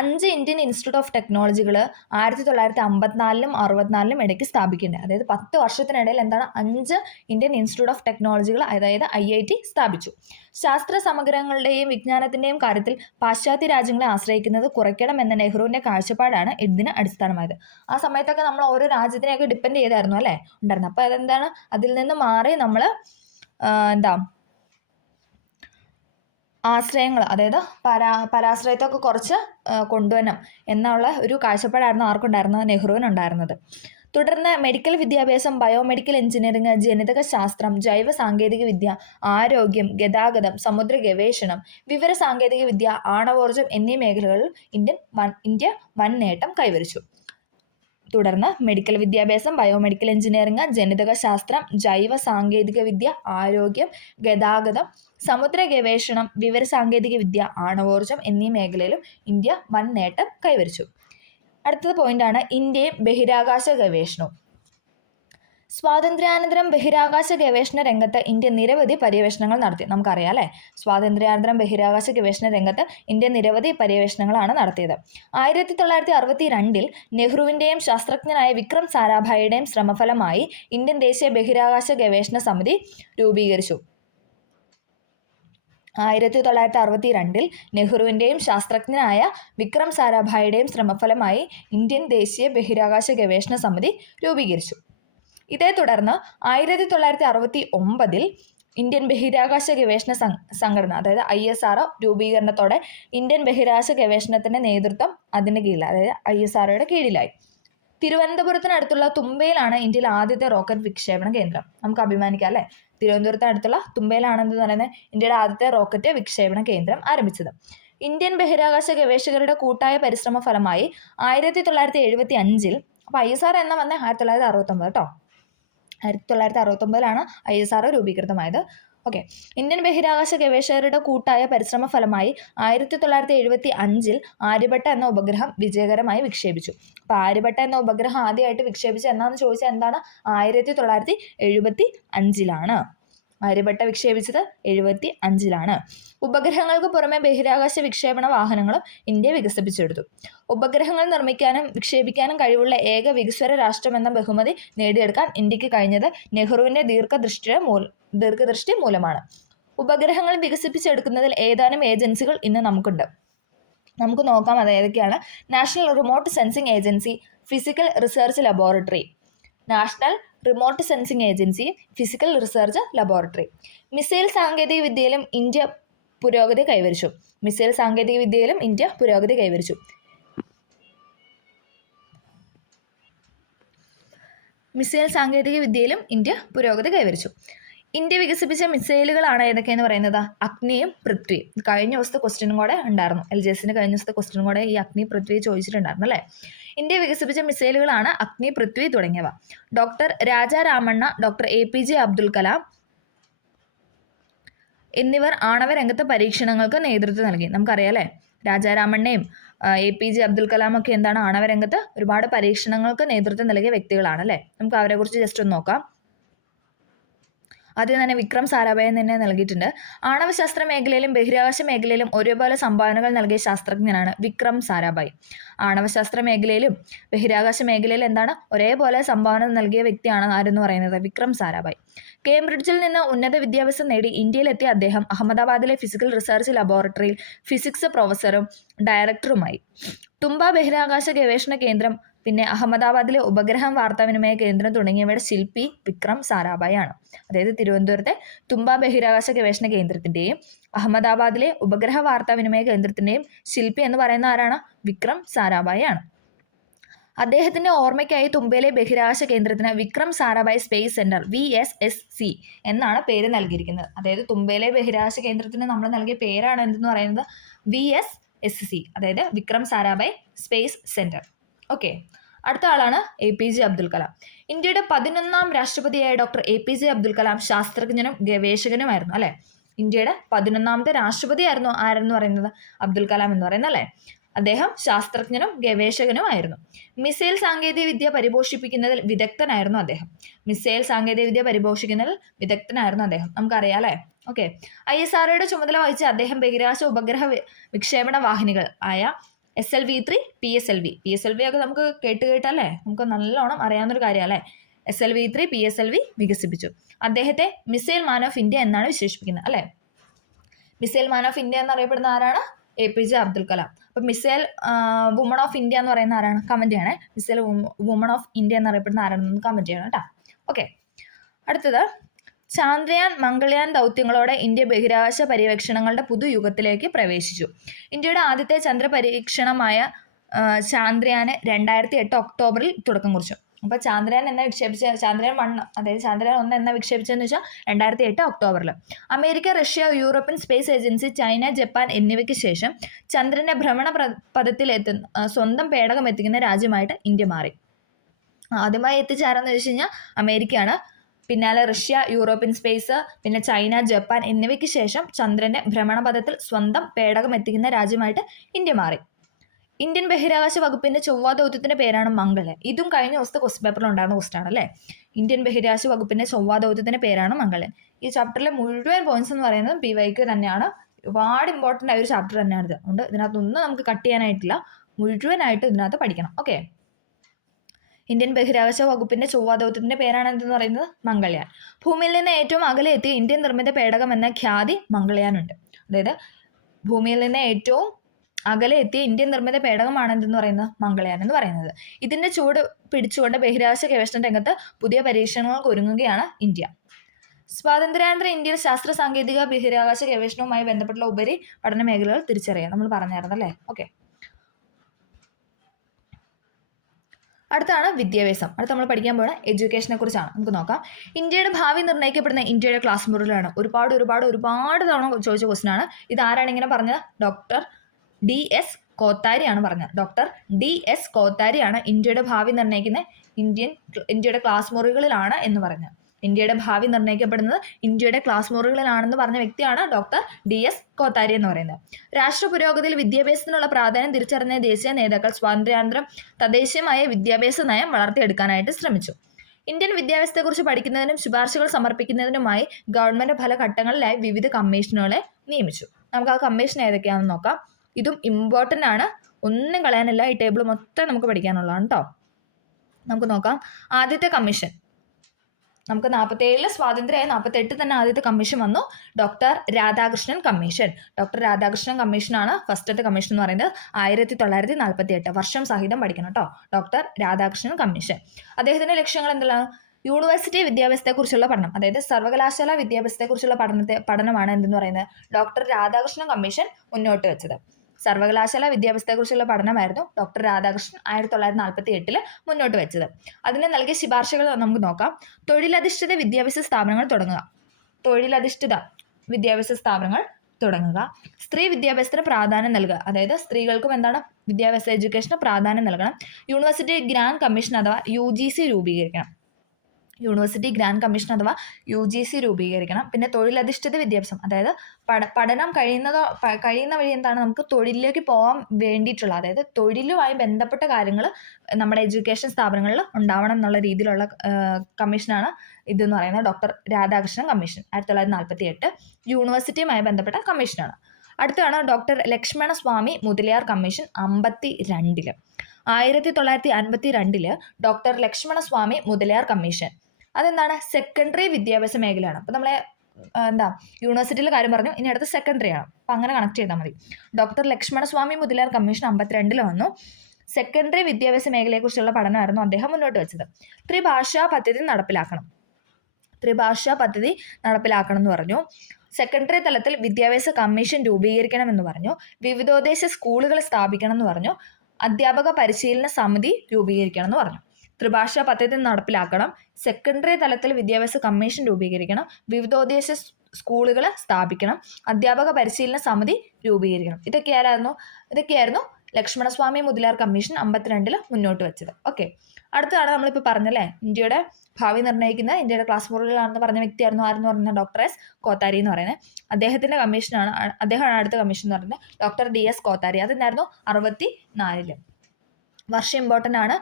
5 ഇന്ത്യൻ ഇൻസ്റ്റിറ്റ്യൂട്ട് ഓഫ് ടെക്നോളജികൾ 1954 64 ഇടയ്ക്ക് സ്ഥാപിക്കേണ്ടത്. അതായത് 10 വർഷത്തിനിടയിൽ 5 ഇന്ത്യൻ ഇൻസ്റ്റിറ്റ്യൂട്ട് ഓഫ് ടെക്നോളജികൾ, അതായത് IIT സ്ഥാപിച്ചു. ശാസ്ത്ര സമഗ്രങ്ങളുടെയും വിജ്ഞാനത്തിൻ്റെയും കാര്യത്തിൽ പാശ്ചാത്യ രാജ്യങ്ങളെ ആശ്രയിക്കുന്നത് കുറയ്ക്കണം എന്ന നെഹ്റുവിൻ്റെ കാഴ്ചപ്പാടാണ് ഇതിന് അടിസ്ഥാനമായത്. ആ സമയത്തൊക്കെ നമ്മൾ ഓരോ രാജ്യത്തിനെയൊക്കെ ഡിപ്പെൻഡ് ചെയ്തായിരുന്നു അല്ലേ ഉണ്ടായിരുന്നത്. അപ്പോൾ അതെന്താണ്, അതിൽ നിന്ന് മാറി നമ്മൾ ആശ്രയങ്ങൾ, അതായത് പരാശ്രയത്വമൊക്കെ കുറച്ച് കൊണ്ടുവരണം എന്നുള്ള ഒരു കാഴ്ചപ്പാടായിരുന്നു ആർക്കുണ്ടായിരുന്നത്? നെഹ്റുവിനുണ്ടായിരുന്നത്. തുടർന്ന് മെഡിക്കൽ വിദ്യാഭ്യാസം, ബയോമെഡിക്കൽ എഞ്ചിനീയറിംഗ്, ജനിതക ശാസ്ത്രം, ജൈവ സാങ്കേതിക വിദ്യ, ആരോഗ്യം, ഗതാഗതം, സമുദ്ര ഗവേഷണം, വിവര സാങ്കേതിക വിദ്യ, ആണവോർജ്ജം എന്നീ മേഖലകളിൽ ഇന്ത്യ വൻ നേട്ടം കൈവരിച്ചു. തുടർന്ന് മെഡിക്കൽ വിദ്യാഭ്യാസം, ബയോമെഡിക്കൽ എഞ്ചിനീയറിംഗ്, ജനിതക ശാസ്ത്രം, ജൈവ സാങ്കേതിക വിദ്യ, ആരോഗ്യം, ഗതാഗതം, സമുദ്ര ഗവേഷണം, വിവര സാങ്കേതിക വിദ്യ, ആണവോർജ്ജം എന്നീ മേഖലയിലും ഇന്ത്യ വൻ നേട്ടം കൈവരിച്ചു. അടുത്തത് പോയിന്റാണ് ഇന്ത്യയും ബഹിരാകാശ ഗവേഷണവും. സ്വാതന്ത്ര്യാനന്തരം ബഹിരാകാശ ഗവേഷണ രംഗത്ത് ഇന്ത്യ നിരവധി പര്യവേഷണങ്ങൾ നടത്തി. നമുക്കറിയാം അല്ലേ, സ്വാതന്ത്ര്യാനന്തരം ബഹിരാകാശ ഗവേഷണ രംഗത്ത് ഇന്ത്യ നിരവധി പര്യവേഷണങ്ങളാണ് നടത്തിയത്. 1962 നെഹ്റുവിൻ്റെയും ശാസ്ത്രജ്ഞനായ വിക്രം സാരാഭായിയുടെയും ശ്രമഫലമായി ഇന്ത്യൻ ദേശീയ ബഹിരാകാശ ഗവേഷണ സമിതി രൂപീകരിച്ചു. 1962 നെഹ്റുവിൻ്റെയും ശാസ്ത്രജ്ഞനായ വിക്രം സാരാഭായിയുടെയും ശ്രമഫലമായി ഇന്ത്യൻ ദേശീയ ബഹിരാകാശ ഗവേഷണ സമിതി രൂപീകരിച്ചു. ഇതേ തുടർന്ന് 1969 ഇന്ത്യൻ ബഹിരാകാശ ഗവേഷണ സംഘടന, അതായത് ISRO രൂപീകരണത്തോടെ ഇന്ത്യൻ ബഹിരാകാശ ഗവേഷണത്തിൻ്റെ നേതൃത്വം അതിൻ്റെ കീഴിൽ, അതായത് ISROയുടെ കീഴിലായി. തിരുവനന്തപുരത്തിനടുത്തുള്ള തുമ്പയിലാണ് ഇന്ത്യയിൽ ആദ്യത്തെ റോക്കറ്റ് വിക്ഷേപണ കേന്ദ്രം. നമുക്ക് അഭിമാനിക്കാം അല്ലേ, തിരുവനന്തപുരത്തിനടുത്തുള്ള തുമ്പയിലാണെന്ന് പറയുന്നത് ഇന്ത്യയുടെ ആദ്യത്തെ റോക്കറ്റ് വിക്ഷേപണ കേന്ദ്രം ആരംഭിച്ചത്. ഇന്ത്യൻ ബഹിരാകാശ ഗവേഷകരുടെ കൂട്ടായ പരിശ്രമ ഫലമായി 1975 അപ്പോൾ ISRO എന്ന വന്ന 1969 കേട്ടോ, 1969 ISRO രൂപീകൃതമായത്. ഓക്കെ. ഇന്ത്യൻ ബഹിരാകാശ ഗവേഷകരുടെ കൂട്ടായ പരിശ്രമ ഫലമായി 1975 ആര്യഭട്ട എന്ന ഉപഗ്രഹം വിജയകരമായി വിക്ഷേപിച്ചു. അപ്പോൾ ആര്യഭട്ട എന്ന ഉപഗ്രഹം ആദ്യമായിട്ട് വിക്ഷേപിച്ചത് എന്നാന്ന് ചോദിച്ചാൽ എന്താണ്? 1975 ആര്യഭട്ട വിക്ഷേപിച്ചത് 1975. ഉപഗ്രഹങ്ങൾക്ക് പുറമെ ബഹിരാകാശ വിക്ഷേപണ വാഹനങ്ങളും ഇന്ത്യ വികസിപ്പിച്ചെടുത്തു. ഉപഗ്രഹങ്ങൾ നിർമ്മിക്കാനും വിക്ഷേപിക്കാനും കഴിവുള്ള ഏക വികസ്വര രാഷ്ട്രമെന്ന ബഹുമതി നേടിയെടുക്കാൻ ഇന്ത്യക്ക് കഴിഞ്ഞത് നെഹ്റുവിൻ്റെ ദീർഘദൃഷ്ടി മൂലമാണ്. ഉപഗ്രഹങ്ങൾ വികസിപ്പിച്ചെടുക്കുന്നതിൽ ഏതാനും ഏജൻസികൾ ഇന്ന് നമുക്കുണ്ട്. നമുക്ക് നോക്കാം അത് ഏതൊക്കെയാണ്. National remote sensing agency, physical research laboratory. National remote sensing agency, physical research laboratory. Missile സാങ്കേതിക വിദ്യയിലും ഇന്ത്യ പുരോഗതി കൈവരിച്ചു. മിസൈൽ സാങ്കേതിക വിദ്യയിലും ഇന്ത്യ പുരോഗതി കൈവരിച്ചു. മിസൈൽ സാങ്കേതിക വിദ്യയിലും ഇന്ത്യ പുരോഗതി കൈവരിച്ചു. ഇന്ത്യ വികസിപ്പിച്ച മിസൈലുകളാണ് ഏതൊക്കെയെന്ന് പറയുന്നത്? അഗ്നിയും പൃഥ്വിയും. കഴിഞ്ഞ ദിവസത്തെ ക്വസ്റ്റ്യനും കൂടെ ഉണ്ടായിരുന്നു, LGSന്റെ കഴിഞ്ഞ ദിവസത്തെ ക്വസ്റ്റ്യനും കൂടെ ഈ അഗ്നി പൃഥ്വി ചോദിച്ചിട്ടുണ്ടായിരുന്നു അല്ലേ. ഇന്ത്യ വികസിപ്പിച്ച മിസൈലുകളാണ് അഗ്നി, പൃഥ്വി തുടങ്ങിയവ. Doctor Raja Ramanna, doctor APJ Abdul Kalam എന്നിവർ ആണവ രംഗത്തെ പരീക്ഷണങ്ങൾക്ക് നേതൃത്വം നൽകി. നമുക്കറിയാം അല്ലേ, രാജാരാമണ്ണയും APJ അബ്ദുൽ കലാം ഒക്കെ എന്താണ് ആണവ രംഗത്ത് ഒരുപാട് പരീക്ഷണങ്ങൾക്ക് നേതൃത്വം നൽകിയ വ്യക്തികളാണ് അല്ലേ. നമുക്ക് അവരെ കുറിച്ച് ജസ്റ്റ് ഒന്ന് നോക്കാം. ആദ്യം തന്നെ വിക്രം സാരാഭായി തന്നെ നൽകിയിട്ടുണ്ട്. ആണവശാസ്ത്ര മേഖലയിലും ബഹിരാകാശ മേഖലയിലും ഒരേപോലെ സംഭാവനകൾ നൽകിയ ശാസ്ത്രജ്ഞനാണ് വിക്രം സാരാഭായി. ആണവശാസ്ത്ര മേഖലയിലും ബഹിരാകാശ മേഖലയിലും എന്താണ് ഒരേപോലെ സംഭാവന നൽകിയ വ്യക്തിയാണ് ആരെന്ന് പറയുന്നത് വിക്രം സാരാഭായി. കേംബ്രിഡ്ജിൽ നിന്ന് ഉന്നത വിദ്യാഭ്യാസം നേടി ഇന്ത്യയിലെത്തിയ അദ്ദേഹം അഹമ്മദാബാദിലെ ഫിസിക്കൽ റിസർച്ച് ലബോറട്ടറിയിൽ ഫിസിക്സ് പ്രൊഫസറും ഡയറക്ടറുമായി. തുമ്പ ബഹിരാകാശ ഗവേഷണ കേന്ദ്രം, പിന്നെ അഹമ്മദാബാദിലെ ഉപഗ്രഹം വാർത്താവിനിമയ കേന്ദ്രം തുടങ്ങിയവയുടെ ശില്പി വിക്രം സാരാഭായി ആണ്. അതായത് തിരുവനന്തപുരത്തെ തുമ്പ ബഹിരാകാശ ഗവേഷണ കേന്ദ്രത്തിന്റെയും അഹമ്മദാബാദിലെ ഉപഗ്രഹ വാർത്താവിനിമയ കേന്ദ്രത്തിന്റെയും ശില്പി എന്ന് പറയുന്ന ആരാണ്? വിക്രം സാരാഭായി ആണ്. അദ്ദേഹത്തിന്റെ ഓർമ്മയ്ക്കായി തുമ്പയിലെ ബഹിരാകാശ കേന്ദ്രത്തിന് Vikram Sarabhai space centre VSSC എന്നാണ് പേര് നൽകിയിരിക്കുന്നത്. അതായത് തുമ്പയിലെ ബഹിരാകാശ കേന്ദ്രത്തിന് നമ്മൾ നൽകിയ പേരാണ് എന്തെന്ന് പറയുന്നത് VSSC, അതായത് Vikram Sarabhai space centre. Okay, അടുത്ത ആളാണ് APJ അബ്ദുൽ കലാം. ഇന്ത്യയുടെ 11ാം രാഷ്ട്രപതിയായ ഡോക്ടർ APJ അബ്ദുൽ കലാം ശാസ്ത്രജ്ഞനും ഗവേഷകനുമായിരുന്നു അല്ലെ. ഇന്ത്യയുടെ 11ാമത്തെ രാഷ്ട്രപതിയായിരുന്നു ആരെന്ന് പറയുന്നത്? അബ്ദുൽ കലാം എന്ന് പറയുന്നത് അല്ലെ. അദ്ദേഹം ശാസ്ത്രജ്ഞനും ഗവേഷകനുമായിരുന്നു. മിസൈൽ സാങ്കേതിക വിദ്യ പരിപോഷിപ്പിക്കുന്നതിൽ വിദഗ്ധനായിരുന്നു അദ്ദേഹം. മിസൈൽ സാങ്കേതിക വിദ്യ പരിപോഷിക്കുന്നതിൽ വിദഗ്ധനായിരുന്നു അദ്ദേഹം, നമുക്കറിയാം അല്ലെ. ഓക്കെ, ISROയുടെ ചുമതല വഹിച്ച അദ്ദേഹം ബഹിരാകാശ ഉപഗ്രഹ വിക്ഷേപണ വാഹിനികൾ ആയ SLV-3, PSLV ഒക്കെ നമുക്ക് കേട്ടല്ലേ, നമുക്ക് നല്ലോണം അറിയാവുന്നൊരു കാര്യം അല്ലേ. SLV-3, PSLV വികസിപ്പിച്ചു. അദ്ദേഹത്തെ മിസൈൽ മാൻ ഓഫ് ഇന്ത്യ എന്നാണ് വിശേഷിപ്പിക്കുന്നത് അല്ലെ. മിസൈൽ മാൻ ഓഫ് ഇന്ത്യ എന്നറിയപ്പെടുന്ന ആരാണ്? APJ അബ്ദുൽ കലാം. അപ്പൊ മിസൈൽ വുമൺ ഓഫ് ഇന്ത്യ എന്ന് പറയുന്ന ആരാണ്? കമന്റ് ചെയ്യണേ. മിസൈൽ വുമൺ ഓഫ് ഇന്ത്യ എന്നറിയപ്പെടുന്ന ആരാണെന്ന് കമന്റ് ചെയ്യണം കേട്ടോ. ഓക്കെ, അടുത്തത് ചാന്ദ്രയാൻ മംഗൾയാൻ ദൗത്യങ്ങളോടെ ഇന്ത്യ ബഹിരാകാശ പര്യവേക്ഷണങ്ങളുടെ പുതുയുഗത്തിലേക്ക് പ്രവേശിച്ചു. ഇന്ത്യയുടെ ആദ്യത്തെ ചന്ദ്രപരീക്ഷണമായ ചാന്ദ്രയാന് 2008 ഒക്ടോബറിൽ തുടക്കം കുറിച്ചു. അപ്പോൾ ചാന്ദ്രയാൻ എന്ന വിക്ഷേപിച്ച ചാന്ദ്രയാൻ 1, അതായത് ചാന്ദ്രയാൻ 1 എന്ന വിക്ഷേപിച്ചതെന്ന് വെച്ചാൽ 2008 ഒക്ടോബറിൽ. America, Russia, European space agency, China, Japan എന്നിവയ്ക്ക് ശേഷം ചന്ദ്രന്റെ ഭ്രമണ പഥത്തിൽ സ്വന്തം പേടകം എത്തിക്കുന്ന രാജ്യമായിട്ട് ഇന്ത്യ മാറി. ആദ്യമായി എത്തിച്ചേരാന്ന് വെച്ച് കഴിഞ്ഞാൽ അമേരിക്കയാണ്, പിന്നാലെ റഷ്യ, യൂറോപ്യൻ സ്പേസ്, പിന്നെ ചൈന, ജപ്പാൻ എന്നിവയ്ക്ക് ശേഷം ചന്ദ്രന്റെ ഭ്രമണപഥത്തിൽ സ്വന്തം പേടകം എത്തിക്കുന്ന രാജ്യമായിട്ട് ഇന്ത്യ മാറി. ഇന്ത്യൻ ബഹിരാകാശ വകുപ്പിന്റെ ചൊവ്വാ ദൗത്യത്തിന്റെ പേരാണ് മംഗൾയാൻ. ഇതും കഴിഞ്ഞ ദിവസത്തെ ക്വസ്റ്റ്യൻ പേപ്പറിൽ ഉണ്ടായിരുന്ന ക്വസ്റ്റ്യൻ ആണ് അല്ലേ. ഇന്ത്യൻ ബഹിരാകാശ വകുപ്പിന്റെ ചൊവ്വാ ദൗത്യത്തിന്റെ പേരാണ് മംഗൾയാൻ. ഈ ചാപ്റ്ററിലെ മുഴുവൻ പോയിന്റ്സ് എന്ന് പറയുന്നത് PYക്ക് തന്നെയാണ്. ഒരുപാട് ഇമ്പോർട്ടൻ്റ് ആയ ഒരു ചാപ്റ്റർ തന്നെയാണ് ഇത്. അതുകൊണ്ട് ഇതിനകത്തൊന്നും നമുക്ക് കട്ട് ചെയ്യാനായിട്ടില്ല, മുഴുവനായിട്ട് ഇതിനകത്ത് പഠിക്കണം. ഓക്കെ, ഇന്ത്യൻ ബഹിരാകാശ വകുപ്പിന്റെ ചൊവ്വാ ദൗത്യത്തിന്റെ പേരാണ് എന്തെന്ന് പറയുന്നത്? മംഗൾയാൻ. ഭൂമിയിൽ നിന്ന് ഏറ്റവും അകലെ എത്തിയ ഇന്ത്യൻ നിർമ്മിത പേടകം എന്ന ഖ്യാതി മംഗൾയാനുണ്ട്. അതായത് ഭൂമിയിൽ നിന്ന് ഏറ്റവും അകലെ എത്തിയ ഇന്ത്യൻ നിർമ്മിത പേടകമാണ് എന്തെന്ന് പറയുന്നത്? മംഗൾയാൻ എന്ന് പറയുന്നത്. ഇതിന്റെ ചൂട് പിടിച്ചുകൊണ്ട് ബഹിരാകാശ ഗവേഷണ രംഗത്ത് പുതിയ പരീക്ഷണങ്ങൾക്ക് ഒരുങ്ങുകയാണ് ഇന്ത്യ. സ്വാതന്ത്ര്യാനന്തര ഇന്ത്യയിൽ ശാസ്ത്ര സാങ്കേതിക ബഹിരാകാശ ഗവേഷണവുമായി ബന്ധപ്പെട്ടുള്ള ഉപരി പഠന മേഖലകൾ തിരിച്ചറിയാം, നമ്മൾ പറഞ്ഞായിരുന്നു അല്ലേ. ഓക്കെ, അടുത്താണ് വിദ്യാഭ്യാസം. അടുത്ത് നമ്മൾ പഠിക്കാൻ പോകുന്ന എഡ്യൂക്കേഷനെ കുറിച്ചാണ്. നമുക്ക് നോക്കാം. ഇന്ത്യയുടെ ഭാവി നിർണ്ണയിക്കപ്പെടുന്ന ഇന്ത്യയുടെ ക്ലാസ് മുറികളാണ്. ഒരുപാട് തവണ ചോദിച്ച ക്വസ്റ്റ്യൻ ആണ്. ഇതാരാണ് ഇങ്ങനെ പറഞ്ഞത്? ഡോക്ടർ DS കോത്താരിയാണ് പറഞ്ഞത്. ഡോക്ടർ DS കോത്താരിയാണ് ഇന്ത്യയുടെ ഭാവി നിർണ്ണയിക്കുന്ന ഇന്ത്യയുടെ ക്ലാസ് മുറികളിലാണ് എന്ന് പറഞ്ഞത്. ഇന്ത്യയുടെ ഭാവി നിർണ്ണയിക്കപ്പെടുന്നത് ഇന്ത്യയുടെ ക്ലാസ് മുറികളിലാണെന്ന് പറഞ്ഞ വ്യക്തിയാണ് ഡോക്ടർ DS കോത്താരി എന്ന് പറയുന്നത്. രാഷ്ട്ര പുരോഗതിയിൽ വിദ്യാഭ്യാസത്തിനുള്ള പ്രാധാന്യം തിരിച്ചറിഞ്ഞ ദേശീയ നേതാക്കൾ സ്വാതന്ത്ര്യാനന്തരം തദ്ദേശീയമായ വിദ്യാഭ്യാസ നയം വളർത്തിയെടുക്കാനായിട്ട് ശ്രമിച്ചു. ഇന്ത്യൻ വിദ്യാഭ്യാസത്തെക്കുറിച്ച് പഠിക്കുന്നതിനും ശുപാർശകൾ സമർപ്പിക്കുന്നതിനുമായി ഗവൺമെന്റ് പല ഘട്ടങ്ങളിലായി വിവിധ കമ്മീഷനുകളെ നിയമിച്ചു. നമുക്ക് ആ കമ്മീഷൻ ഏതൊക്കെയാണെന്ന് നോക്കാം. ഇതും ഇമ്പോർട്ടൻ്റ് ആണ്, ഒന്നും കളയാനില്ല. ഈ ടേബിൾ മൊത്തം നമുക്ക് പഠിക്കാനുള്ളതാണ് കേട്ടോ. നമുക്ക് നോക്കാം. ആദ്യത്തെ കമ്മീഷൻ നമുക്ക് 47 സ്വാതന്ത്ര്യമായി, 48 തന്നെ ആദ്യത്തെ കമ്മീഷൻ വന്നു. Doctor Radhakrishnan commission. Doctor Radhakrishnan കമ്മീഷനാണ് ഫസ്റ്റത്തെ കമ്മീഷൻ എന്ന് പറയുന്നത്. 1948 വർഷം സഹിതം പഠിക്കണം കേട്ടോ. Doctor Radhakrishnan commission. അദ്ദേഹത്തിന്റെ ലക്ഷ്യങ്ങൾ എന്തെല്ലാം? യൂണിവേഴ്സിറ്റി വിദ്യാഭ്യാസത്തെക്കുറിച്ചുള്ള പഠനം, അതായത് സർവകലാശാല വിദ്യാഭ്യാസത്തെക്കുറിച്ചുള്ള പഠനമാണ് എന്തെന്ന് പറയുന്നത് ഡോക്ടർ രാധാകൃഷ്ണൻ കമ്മീഷൻ മുന്നോട്ട് വെച്ചത്. സർവകലാശാല വിദ്യാഭ്യാസത്തെക്കുറിച്ചുള്ള പഠനമായിരുന്നു ഡോക്ടർ രാധാകൃഷ്ണൻ 1948 മുന്നോട്ട് വെച്ചത്. അതിന് നൽകിയ ശുപാർശകൾ നമുക്ക് നോക്കാം. തൊഴിലധിഷ്ഠിത വിദ്യാഭ്യാസ സ്ഥാപനങ്ങൾ തുടങ്ങുക. സ്ത്രീ വിദ്യാഭ്യാസത്തിന് പ്രാധാന്യം നൽകുക, അതായത് സ്ത്രീകൾക്കും എന്താണ് വിദ്യാഭ്യാസ എഡ്യൂക്കേഷന് പ്രാധാന്യം നൽകണം. യൂണിവേഴ്സിറ്റി ഗ്രാൻഡ് കമ്മീഷൻ അഥവാ UGC രൂപീകരിക്കണം. യൂണിവേഴ്സിറ്റി ഗ്രാൻഡ് കമ്മീഷൻ അഥവാ UGC രൂപീകരിക്കണം. പിന്നെ തൊഴിലധിഷ്ഠിത വിദ്യാഭ്യാസം, അതായത് പഠനം കഴിയുന്ന വഴി എന്താണ് നമുക്ക് തൊഴിലിലേക്ക് പോകാൻ വേണ്ടിയിട്ടുള്ള, അതായത് തൊഴിലുമായി ബന്ധപ്പെട്ട കാര്യങ്ങൾ നമ്മുടെ എഡ്യൂക്കേഷൻ സ്ഥാപനങ്ങളിൽ ഉണ്ടാവണം എന്നുള്ള രീതിയിലുള്ള കമ്മീഷനാണ് ഇതെന്ന് പറയുന്നത് ഡോക്ടർ രാധാകൃഷ്ണൻ കമ്മീഷൻ 1948 യൂണിവേഴ്സിറ്റിയുമായി ബന്ധപ്പെട്ട കമ്മീഷനാണ്. അടുത്താണ് doctor Lakshmanaswami Mudaliar commission 1952. 1952 doctor Lakshmanaswami Mudaliar commission അതെന്താണ് സെക്കൻഡറി വിദ്യാഭ്യാസ മേഖലയാണ്. അപ്പോൾ നമ്മളെ യൂണിവേഴ്സിറ്റിയിലെ കാര്യം പറഞ്ഞു, ഇനി അടുത്ത് സെക്കൻഡറി ആണ്. അപ്പം അങ്ങനെ കണക്ട് ചെയ്താൽ മതി. ഡോക്ടർ ലക്ഷ്മണസ്വാമി മുതലിയാർ കമ്മീഷൻ 1952 വന്നു. സെക്കൻഡറി വിദ്യാഭ്യാസ മേഖലയെക്കുറിച്ചുള്ള പഠനമായിരുന്നു അദ്ദേഹം മുന്നോട്ട് വെച്ചത്. ത്രിഭാഷാ പദ്ധതി നടപ്പിലാക്കണം എന്ന് പറഞ്ഞു. സെക്കൻഡറി തലത്തിൽ വിദ്യാഭ്യാസ കമ്മീഷൻ രൂപീകരിക്കണമെന്ന് പറഞ്ഞു. വിവിധോദ്ദേശ സ്കൂളുകൾ സ്ഥാപിക്കണം എന്ന് പറഞ്ഞു. അധ്യാപക പരിശീലന സമിതി രൂപീകരിക്കണം എന്ന് പറഞ്ഞു. ത്രിഭാഷാ പദ്ധതി നടപ്പിലാക്കണം, സെക്കൻഡറി തലത്തിൽ വിദ്യാഭ്യാസ കമ്മീഷൻ രൂപീകരിക്കണം, വിവിധോദ്ദേശ സ്കൂളുകൾ സ്ഥാപിക്കണം, അധ്യാപക പരിശീലന സമിതി രൂപീകരിക്കണം. ഇതൊക്കെയായിരുന്നു ലക്ഷ്മണസ്വാമി മുതലിയാർ കമ്മീഷൻ 1952 മുന്നോട്ട് വെച്ചത്. ഓക്കെ, അടുത്തതാണ് നമ്മളിപ്പോൾ പറഞ്ഞല്ലേ ഇന്ത്യയുടെ ഭാവി നിർണ്ണയിക്കുന്ന ഇന്ത്യയുടെ ക്ലാസ് മുറികളാണെന്ന് പറഞ്ഞ വ്യക്തിയായിരുന്നു ആരെന്ന് പറയുന്നത് ഡോക്ടർ എസ് കോത്താരി എന്ന് പറയുന്നത്. അദ്ദേഹത്തിൻ്റെ അദ്ദേഹമാണ് അടുത്ത കമ്മീഷൻ എന്ന് പറയുന്നത് ഡോക്ടർ DS കോത്താരി. അതെന്നായിരുന്നു 1964. വർഷം ഇമ്പോർട്ടൻ്റ് ആണ്.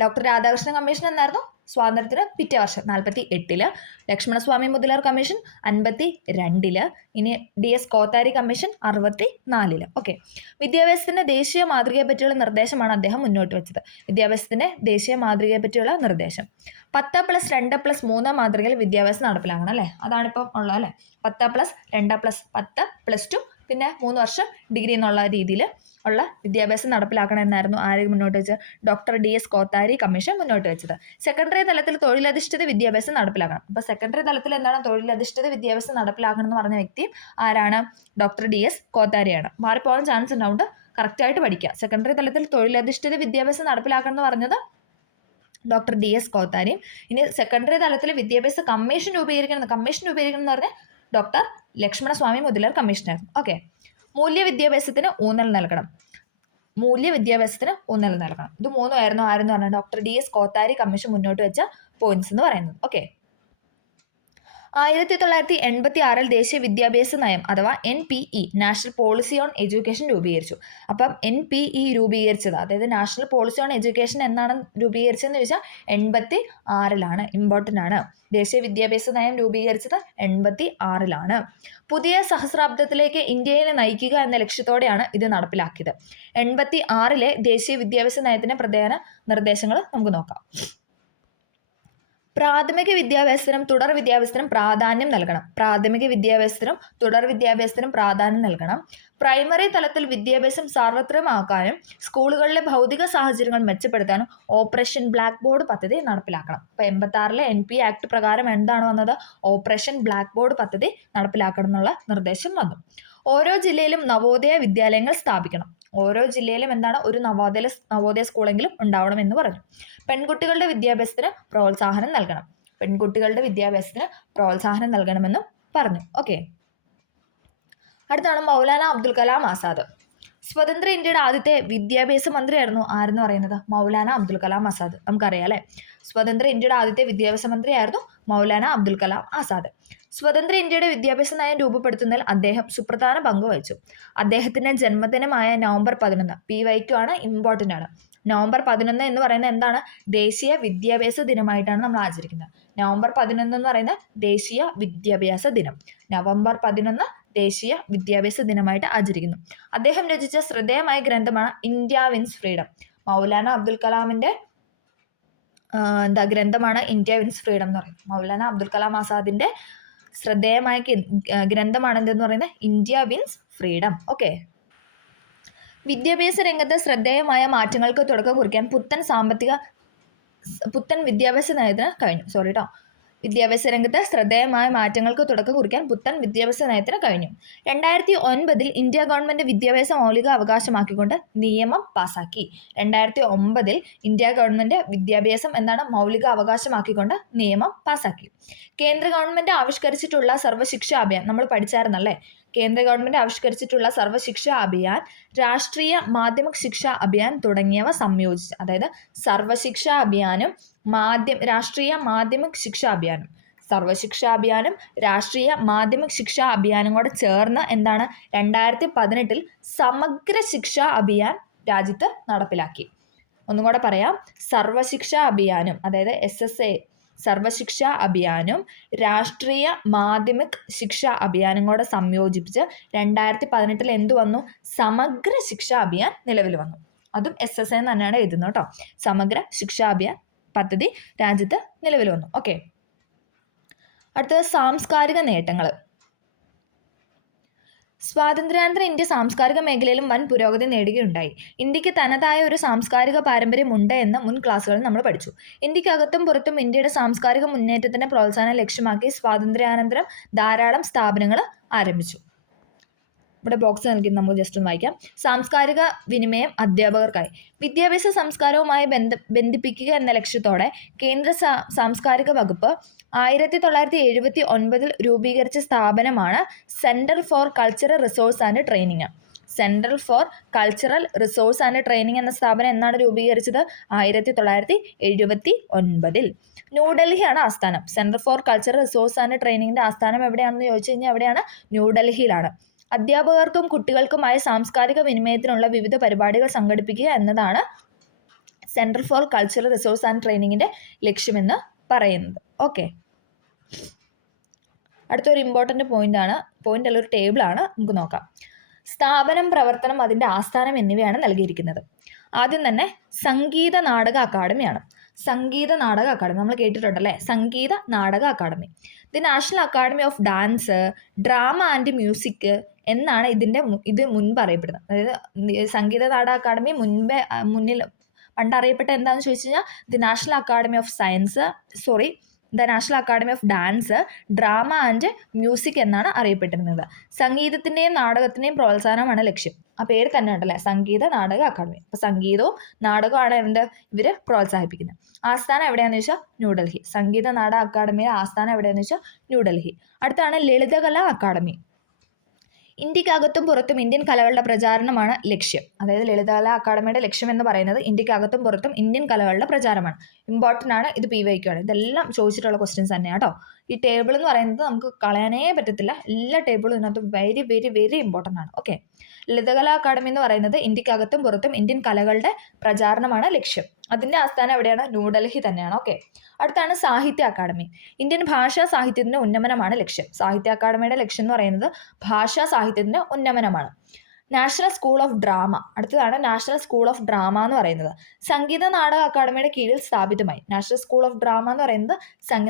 ഡോക്ടർ രാധാകൃഷ്ണൻ കമ്മീഷൻ എന്നായിരുന്നു സ്വാതന്ത്ര്യത്തിന് പിറ്റേ വർഷം 1948. ലക്ഷ്മണസ്വാമി മുതലിയാർ കമ്മീഷൻ 1952. ഇനി DS കോത്താരി കമ്മീഷൻ 1964. ഓക്കെ, വിദ്യാഭ്യാസത്തിൻ്റെ ദേശീയ മാതൃകയെ പറ്റിയുള്ള നിർദ്ദേശമാണ് അദ്ദേഹം മുന്നോട്ട് വെച്ചത്. വിദ്യാഭ്യാസത്തിൻ്റെ ദേശീയ മാതൃകയെ പറ്റിയുള്ള നിർദ്ദേശം 10+2+3 മാതൃകയിൽ വിദ്യാഭ്യാസം നടപ്പിലാക്കണം അല്ലേ. അതാണിപ്പം ഉള്ളത് അല്ലേ. 10+2+10 +2 പിന്നെ 3 വർഷം ഡിഗ്രി എന്നുള്ള രീതിയിൽ ഉള്ള വിദ്യാഭ്യാസം നടപ്പിലാക്കണം എന്നായിരുന്നു ആര് മുന്നോട്ട് വെച്ചത് ഡോക്ടർ DS കോത്താരി കമ്മീഷൻ മുന്നോട്ട് വെച്ചത്. സെക്കൻഡറി തലത്തിൽ തൊഴിലധിഷ്ഠിത വിദ്യാഭ്യാസം നടപ്പിലാക്കണം. അപ്പോൾ സെക്കൻഡറി തലത്തിൽ എന്താണ് തൊഴിലധിഷ്ഠിത വിദ്യാഭ്യാസം നടപ്പിലാക്കണം എന്ന് പറഞ്ഞ വ്യക്തി ആരാണ്? Doctor DS കോത്താരിയാണ്. മാറിപ്പോകാൻ ചാൻസ് ഉണ്ടാവുണ്ട്, കറക്റ്റായിട്ട് പഠിക്കുക. സെക്കൻഡറി തലത്തിൽ തൊഴിലധിഷ്ഠിത വിദ്യാഭ്യാസം നടപ്പിലാക്കണം എന്ന് പറഞ്ഞത് ഡോക്ടർ DS കോത്താരിയും. ഇനി സെക്കൻഡറി തലത്തിൽ വിദ്യാഭ്യാസ കമ്മീഷൻ രൂപീകരിക്കണം എന്ന് പറഞ്ഞാൽ ഡോക്ടർ ലക്ഷ്മണസ്വാമി മുതലിയാർ കമ്മീഷനായിരുന്നു. ഓക്കെ, മൂല്യവിദ്യാഭ്യാസത്തിന് ഊന്നൽ നൽകണം. ഇത് മൂന്നുമായിരുന്നു ആരെന്ന് പറഞ്ഞാൽ ഡോക്ടർ DS കോത്താരി കമ്മീഷൻ മുന്നോട്ട് വെച്ച പോയിന്റ്സ് എന്ന് പറയുന്നത്. ഓക്കെ, 1986 ദേശീയ വിദ്യാഭ്യാസ നയം അഥവാ NPE national policy on education രൂപീകരിച്ചു. അപ്പം NPE രൂപീകരിച്ചത്, അതായത് നാഷണൽ പോളിസി ഓൺ എഡ്യൂക്കേഷൻ എന്നാണ് രൂപീകരിച്ചതെന്ന് ചോദിച്ചാൽ 86 ഇമ്പോർട്ടൻ്റ് ആണ്. ദേശീയ വിദ്യാഭ്യാസ നയം രൂപീകരിച്ചത് 86. പുതിയ സഹസ്രാബ്ദത്തിലേക്ക് ഇന്ത്യയെ നയിക്കുക എന്ന ലക്ഷ്യത്തോടെയാണ് ഇത് നടപ്പിലാക്കിയത്. 86 ദേശീയ വിദ്യാഭ്യാസ നയത്തിൻ്റെ പ്രധാന നിർദ്ദേശങ്ങൾ നമുക്ക് നോക്കാം. പ്രാഥമിക വിദ്യാഭ്യാസത്തിനും തുടർ വിദ്യാഭ്യാസത്തിനും പ്രാധാന്യം നൽകണം. പ്രൈമറി തലത്തിൽ വിദ്യാഭ്യാസം സാർവത്രികമാക്കാനും സ്കൂളുകളിലെ ഭൗതിക സാഹചര്യങ്ങൾ മെച്ചപ്പെടുത്താനും ഓപ്പറേഷൻ ബ്ലാക്ക് ബോർഡ് പദ്ധതി നടപ്പിലാക്കണം. അപ്പോൾ 86 NPE ആക്ട് പ്രകാരം എന്താണ് വന്നത്? ഓപ്പറേഷൻ ബ്ലാക്ക് ബോർഡ് പദ്ധതി നടപ്പിലാക്കണം എന്നുള്ള നിർദ്ദേശം വന്നു. ഓരോ ജില്ലയിലും നവോദയ വിദ്യാലയങ്ങൾ സ്ഥാപിക്കണം. ഓരോ ജില്ലയിലും എന്താണ് ഒരു നവോദയ സ്കൂളെങ്കിലും ഉണ്ടാവണം എന്ന് പറഞ്ഞു. പെൺകുട്ടികളുടെ വിദ്യാഭ്യാസത്തിന് പ്രോത്സാഹനം നൽകണമെന്നും പറഞ്ഞു. ഓക്കെ, അടുത്താണ് മൗലാന അബ്ദുൽ കലാം ആസാദ്. സ്വതന്ത്ര ഇന്ത്യയുടെ ആദ്യത്തെ വിദ്യാഭ്യാസ മന്ത്രിയായിരുന്നു ആരെന്ന് പറയുന്നത്? മൗലാന അബ്ദുൽ കലാം ആസാദ്. നമുക്കറിയാം അല്ലേ, സ്വതന്ത്ര ഇന്ത്യയുടെ ആദ്യത്തെ വിദ്യാഭ്യാസ മന്ത്രിയായിരുന്നു മൗലാന അബ്ദുൽ കലാം ആസാദ്. സ്വതന്ത്ര ഇന്ത്യയുടെ വിദ്യാഭ്യാസ നയം രൂപപ്പെടുത്തുന്നതിൽ അദ്ദേഹം സുപ്രധാന പങ്ക് വഹിച്ചു. അദ്ദേഹത്തിൻ്റെ ജന്മദിനമായ നവംബർ 11 PYQ ആണ്, ഇമ്പോർട്ടൻ്റ് ആണ്. നവംബർ 11 എന്ന് പറയുന്നത് എന്താണ്? ദേശീയ വിദ്യാഭ്യാസ ദിനമായിട്ടാണ് നമ്മൾ ആചരിക്കുന്നത്. നവംബർ 11 എന്ന് പറയുന്നത് ദേശീയ വിദ്യാഭ്യാസ ദിനം. നവംബർ 11 ദേശീയ വിദ്യാഭ്യാസ ദിനമായിട്ട് ആചരിക്കുന്നു. അദ്ദേഹം രചിച്ച ശ്രദ്ധേയമായ ഗ്രന്ഥമാണ് India Wins Freedom. Maulana Abdul കലാമിൻ്റെ ഗ്രന്ഥമാണ് ഇന്ത്യ വിൻസ് ഫ്രീഡം എന്ന് പറയുന്നത്. മൗലാന അബ്ദുൽ കലാം ആസാദിൻ്റെ ശ്രദ്ധേയമായ ഗ്രന്ഥമാണ് എന്തെന്ന് പറയുന്നത്? India Wins freedom. ഓക്കെ, വിദ്യാഭ്യാസ രംഗത്ത് ശ്രദ്ധേയമായ മാറ്റങ്ങൾക്ക് തുടക്കം കുറിക്കാൻ പുത്തൻ വിദ്യാഭ്യാസ നയത്തിന് കഴിഞ്ഞു. വിദ്യാഭ്യാസ രംഗത്ത് ശ്രദ്ധേയമായ മാറ്റങ്ങൾക്ക് തുടക്കം കുറിക്കാൻ പുത്തൻ വിദ്യാഭ്യാസ നയത്തിന് കഴിഞ്ഞു. 2009 ഇന്ത്യ ഗവൺമെൻറ് വിദ്യാഭ്യാസം മൗലിക അവകാശമാക്കിക്കൊണ്ട് നിയമം പാസാക്കി. 2009 ഇന്ത്യ ഗവൺമെൻറ് വിദ്യാഭ്യാസം എന്താണ് മൗലിക അവകാശമാക്കിക്കൊണ്ട് നിയമം പാസാക്കി. കേന്ദ്ര ഗവൺമെൻറ് ആവിഷ്കരിച്ചിട്ടുള്ള സർവ്വശിക്ഷ അഭിയാൻ നമ്മൾ പഠിച്ചായിരുന്നല്ലേ. കേന്ദ്ര ഗവൺമെന്റ് ആവിഷ്കരിച്ചിട്ടുള്ള സർവശിക്ഷ അഭിയാൻ, രാഷ്ട്രീയ മാധ്യമക് ശിക്ഷ അഭിയാൻ തുടങ്ങിയവ സംയോജിച്ച്, അതായത് സർവശിക്ഷ അഭിയാനും രാഷ്ട്രീയ മാധ്യമക് ശിക്ഷ അഭിയാനും, സർവശിക്ഷാ അഭിയാനും രാഷ്ട്രീയ മാധ്യമക് ശിക്ഷാ അഭിയാനും കൂടെ ചേർന്ന് എന്താണ് 2018 സമഗ്ര ശിക്ഷാ അഭിയാൻ രാജ്യത്ത് നടപ്പിലാക്കി. ഒന്നും കൂടെ പറയാം, സർവശിക്ഷാ അഭിയാനും അതായത് SSA സർവശിക്ഷാ അഭിയാനും രാഷ്ട്രീയ മാധ്യമക് ശിക്ഷാ അഭിയാനും കൂടെ സംയോജിപ്പിച്ച് 2018 എന്ത് വന്നു? സമഗ്ര ശിക്ഷാ അഭിയാൻ നിലവിൽ വന്നു. അതും SSA എന്ന് തന്നെയാണ് എഴുതുന്നത് കേട്ടോ. സമഗ്ര ശിക്ഷാ അഭിയാൻ പദ്ധതി രാജ്യത്ത് നിലവിൽ വന്നു. ഓക്കെ, അടുത്തത് സാംസ്കാരിക നേട്ടങ്ങൾ. സ്വാതന്ത്ര്യാനന്തര ഇന്ത്യ സാംസ്കാരിക മേഖലയിലും വൻ പുരോഗതി നേടുകയുണ്ടായി. ഇന്ത്യക്ക് തനതായ ഒരു സാംസ്കാരിക പാരമ്പര്യമുണ്ട് എന്ന് മുൻ ക്ലാസ്സുകളിൽ നമ്മൾ പഠിച്ചു. ഇന്ത്യക്കകത്തും പുറത്തും ഇന്ത്യയുടെ സാംസ്കാരിക മുന്നേറ്റത്തിന്റെ പ്രോത്സാഹനം ലക്ഷ്യമാക്കി സ്വാതന്ത്ര്യാനന്തരം ധാരാളം സ്ഥാപനങ്ങൾ ആരംഭിച്ചു. ഇവിടെ ബോക്സ് നൽകി നമുക്ക് ജസ്റ്റ് ഒന്ന് വായിക്കാം. സാംസ്കാരിക വിനിമയം അധ്യാപകർക്കായി. വിദ്യാഭ്യാസ സംസ്കാരവുമായി ബന്ധിപ്പിക്കുക എന്ന ലക്ഷ്യത്തോടെ കേന്ദ്ര സാംസ്കാരിക വകുപ്പ് 1979 രൂപീകരിച്ച സ്ഥാപനമാണ് Centre for Cultural Resource and Training. Central for Cultural Resource and Training എന്ന സ്ഥാപനം എന്നാണ് രൂപീകരിച്ചത്? 1979. ന്യൂഡൽഹിയാണ് ആസ്ഥാനം. Central for Cultural Resource and ട്രെയിനിങ്ങിന്റെ ആസ്ഥാനം എവിടെയാണെന്ന് ചോദിച്ചു കഴിഞ്ഞാൽ എവിടെയാണ്? ന്യൂഡൽഹിയിലാണ്. അധ്യാപകർക്കും കുട്ടികൾക്കുമായി സാംസ്കാരിക വിനിമയത്തിനുള്ള വിവിധ പരിപാടികൾ സംഘടിപ്പിക്കുക എന്നതാണ് Central for Cultural Resource and ട്രെയിനിങ്ങിന്റെ ലക്ഷ്യമെന്ന് പറയുന്നത്. ഓക്കെ, അടുത്തൊരു ഇമ്പോർട്ടൻ്റ് പോയിന്റ് അല്ല, ഒരു ടേബിളാണ്, നമുക്ക് നോക്കാം. സ്ഥാപനം, പ്രവർത്തനം, അതിൻ്റെ ആസ്ഥാനം എന്നിവയാണ് നൽകിയിരിക്കുന്നത്. ആദ്യം തന്നെ സംഗീത നാടക അക്കാദമിയാണ്. സംഗീത നാടക അക്കാദമി നമ്മൾ കേട്ടിട്ടുണ്ടല്ലേ? Sangeet Natak academy. The national academy of dance, drama and music എന്നാണ് ഇത് മുൻപ് അറിയപ്പെടുന്നത്. അതായത് സംഗീത നാടക അക്കാദമി പണ്ട് അറിയപ്പെട്ട എന്താണെന്ന് ചോദിച്ചു കഴിഞ്ഞാൽ the national academy of the national academy of dance, drama and music എന്നാണ് അറിയപ്പെട്ടിരുന്നത്. സംഗീതത്തിൻ്റെയും നാടകത്തിൻ്റെയും പ്രോത്സാഹനമാണ് ലക്ഷ്യം. ആ പേര് തന്നെ ഉണ്ടല്ലേ, സംഗീത നാടക അക്കാദമി. അപ്പോൾ സംഗീതവും നാടകമാണ് ഇവർ പ്രോത്സാഹിപ്പിക്കുന്നത്. ആസ്ഥാനം എവിടെയാണെന്ന് ചോദിച്ചാൽ ന്യൂഡൽഹി. സംഗീത നാടക അക്കാദമിയുടെ ആസ്ഥാനം എവിടെയാണെന്ന് വെച്ചാൽ ന്യൂഡൽഹി. അടുത്താണ് ലളിതകലാ അക്കാദമി. ഇന്ത്യക്കകത്തും പുറത്തും ഇന്ത്യൻ കലകളുടെ പ്രചാരണമാണ് ലക്ഷ്യം. അതായത് ലളിതകലാ അക്കാദമിയുടെ ലക്ഷ്യം എന്ന് പറയുന്നത് ഇന്ത്യക്കകത്തും പുറത്തും ഇന്ത്യൻ കലകളുടെ പ്രചാരമാണ്. ഇമ്പോർട്ടൻ്റ് ആണ്, ഇത് PYQ ആണ്. ഇതെല്ലാം ചോദിച്ചിട്ടുള്ള ക്വസ്റ്റ്യൻസ് തന്നെയാണ് കേട്ടോ. ഈ ടേബിൾ എന്ന് പറയുന്നത് നമുക്ക് കളയാനേ പറ്റത്തില്ല. എല്ലാ ടേബിളും ഇതിനകത്ത് വെരി വെരി വെരി ഇമ്പോർട്ടൻ്റ് ആണ്. ഓക്കെ, ലളിതകലാ അക്കാദമി എന്ന് പറയുന്നത് ഇന്ത്യക്കകത്തും പുറത്തും ഇന്ത്യൻ കലകളുടെ പ്രചാരണമാണ് ലക്ഷ്യം. അതിൻ്റെ ആസ്ഥാനം എവിടെയാണ്? ന്യൂഡൽഹി തന്നെയാണ്. ഓക്കെ, അടുത്താണ് സാഹിത്യ അക്കാദമി. ഇന്ത്യൻ ഭാഷാ സാഹിത്യത്തിൻ്റെ ഉന്നമനമാണ് ലക്ഷ്യം. സാഹിത്യ അക്കാദമിയുടെ ലക്ഷ്യം എന്ന് പറയുന്നത് ഭാഷാ സാഹിത്യത്തിൻ്റെ ഉന്നമനമാണ്. National school of Drama. അടുത്തതാണ് നാഷണൽ സ്കൂൾ ഓഫ് ഡ്രാമ എന്ന് പറയുന്നത് സംഗീത നാടക അക്കാദമിയുടെ കീഴിൽ സ്ഥാപിതമായി. നാഷണൽ സ്കൂൾ ഓഫ് ഡ്രാമ എന്ന് പറയുന്നത്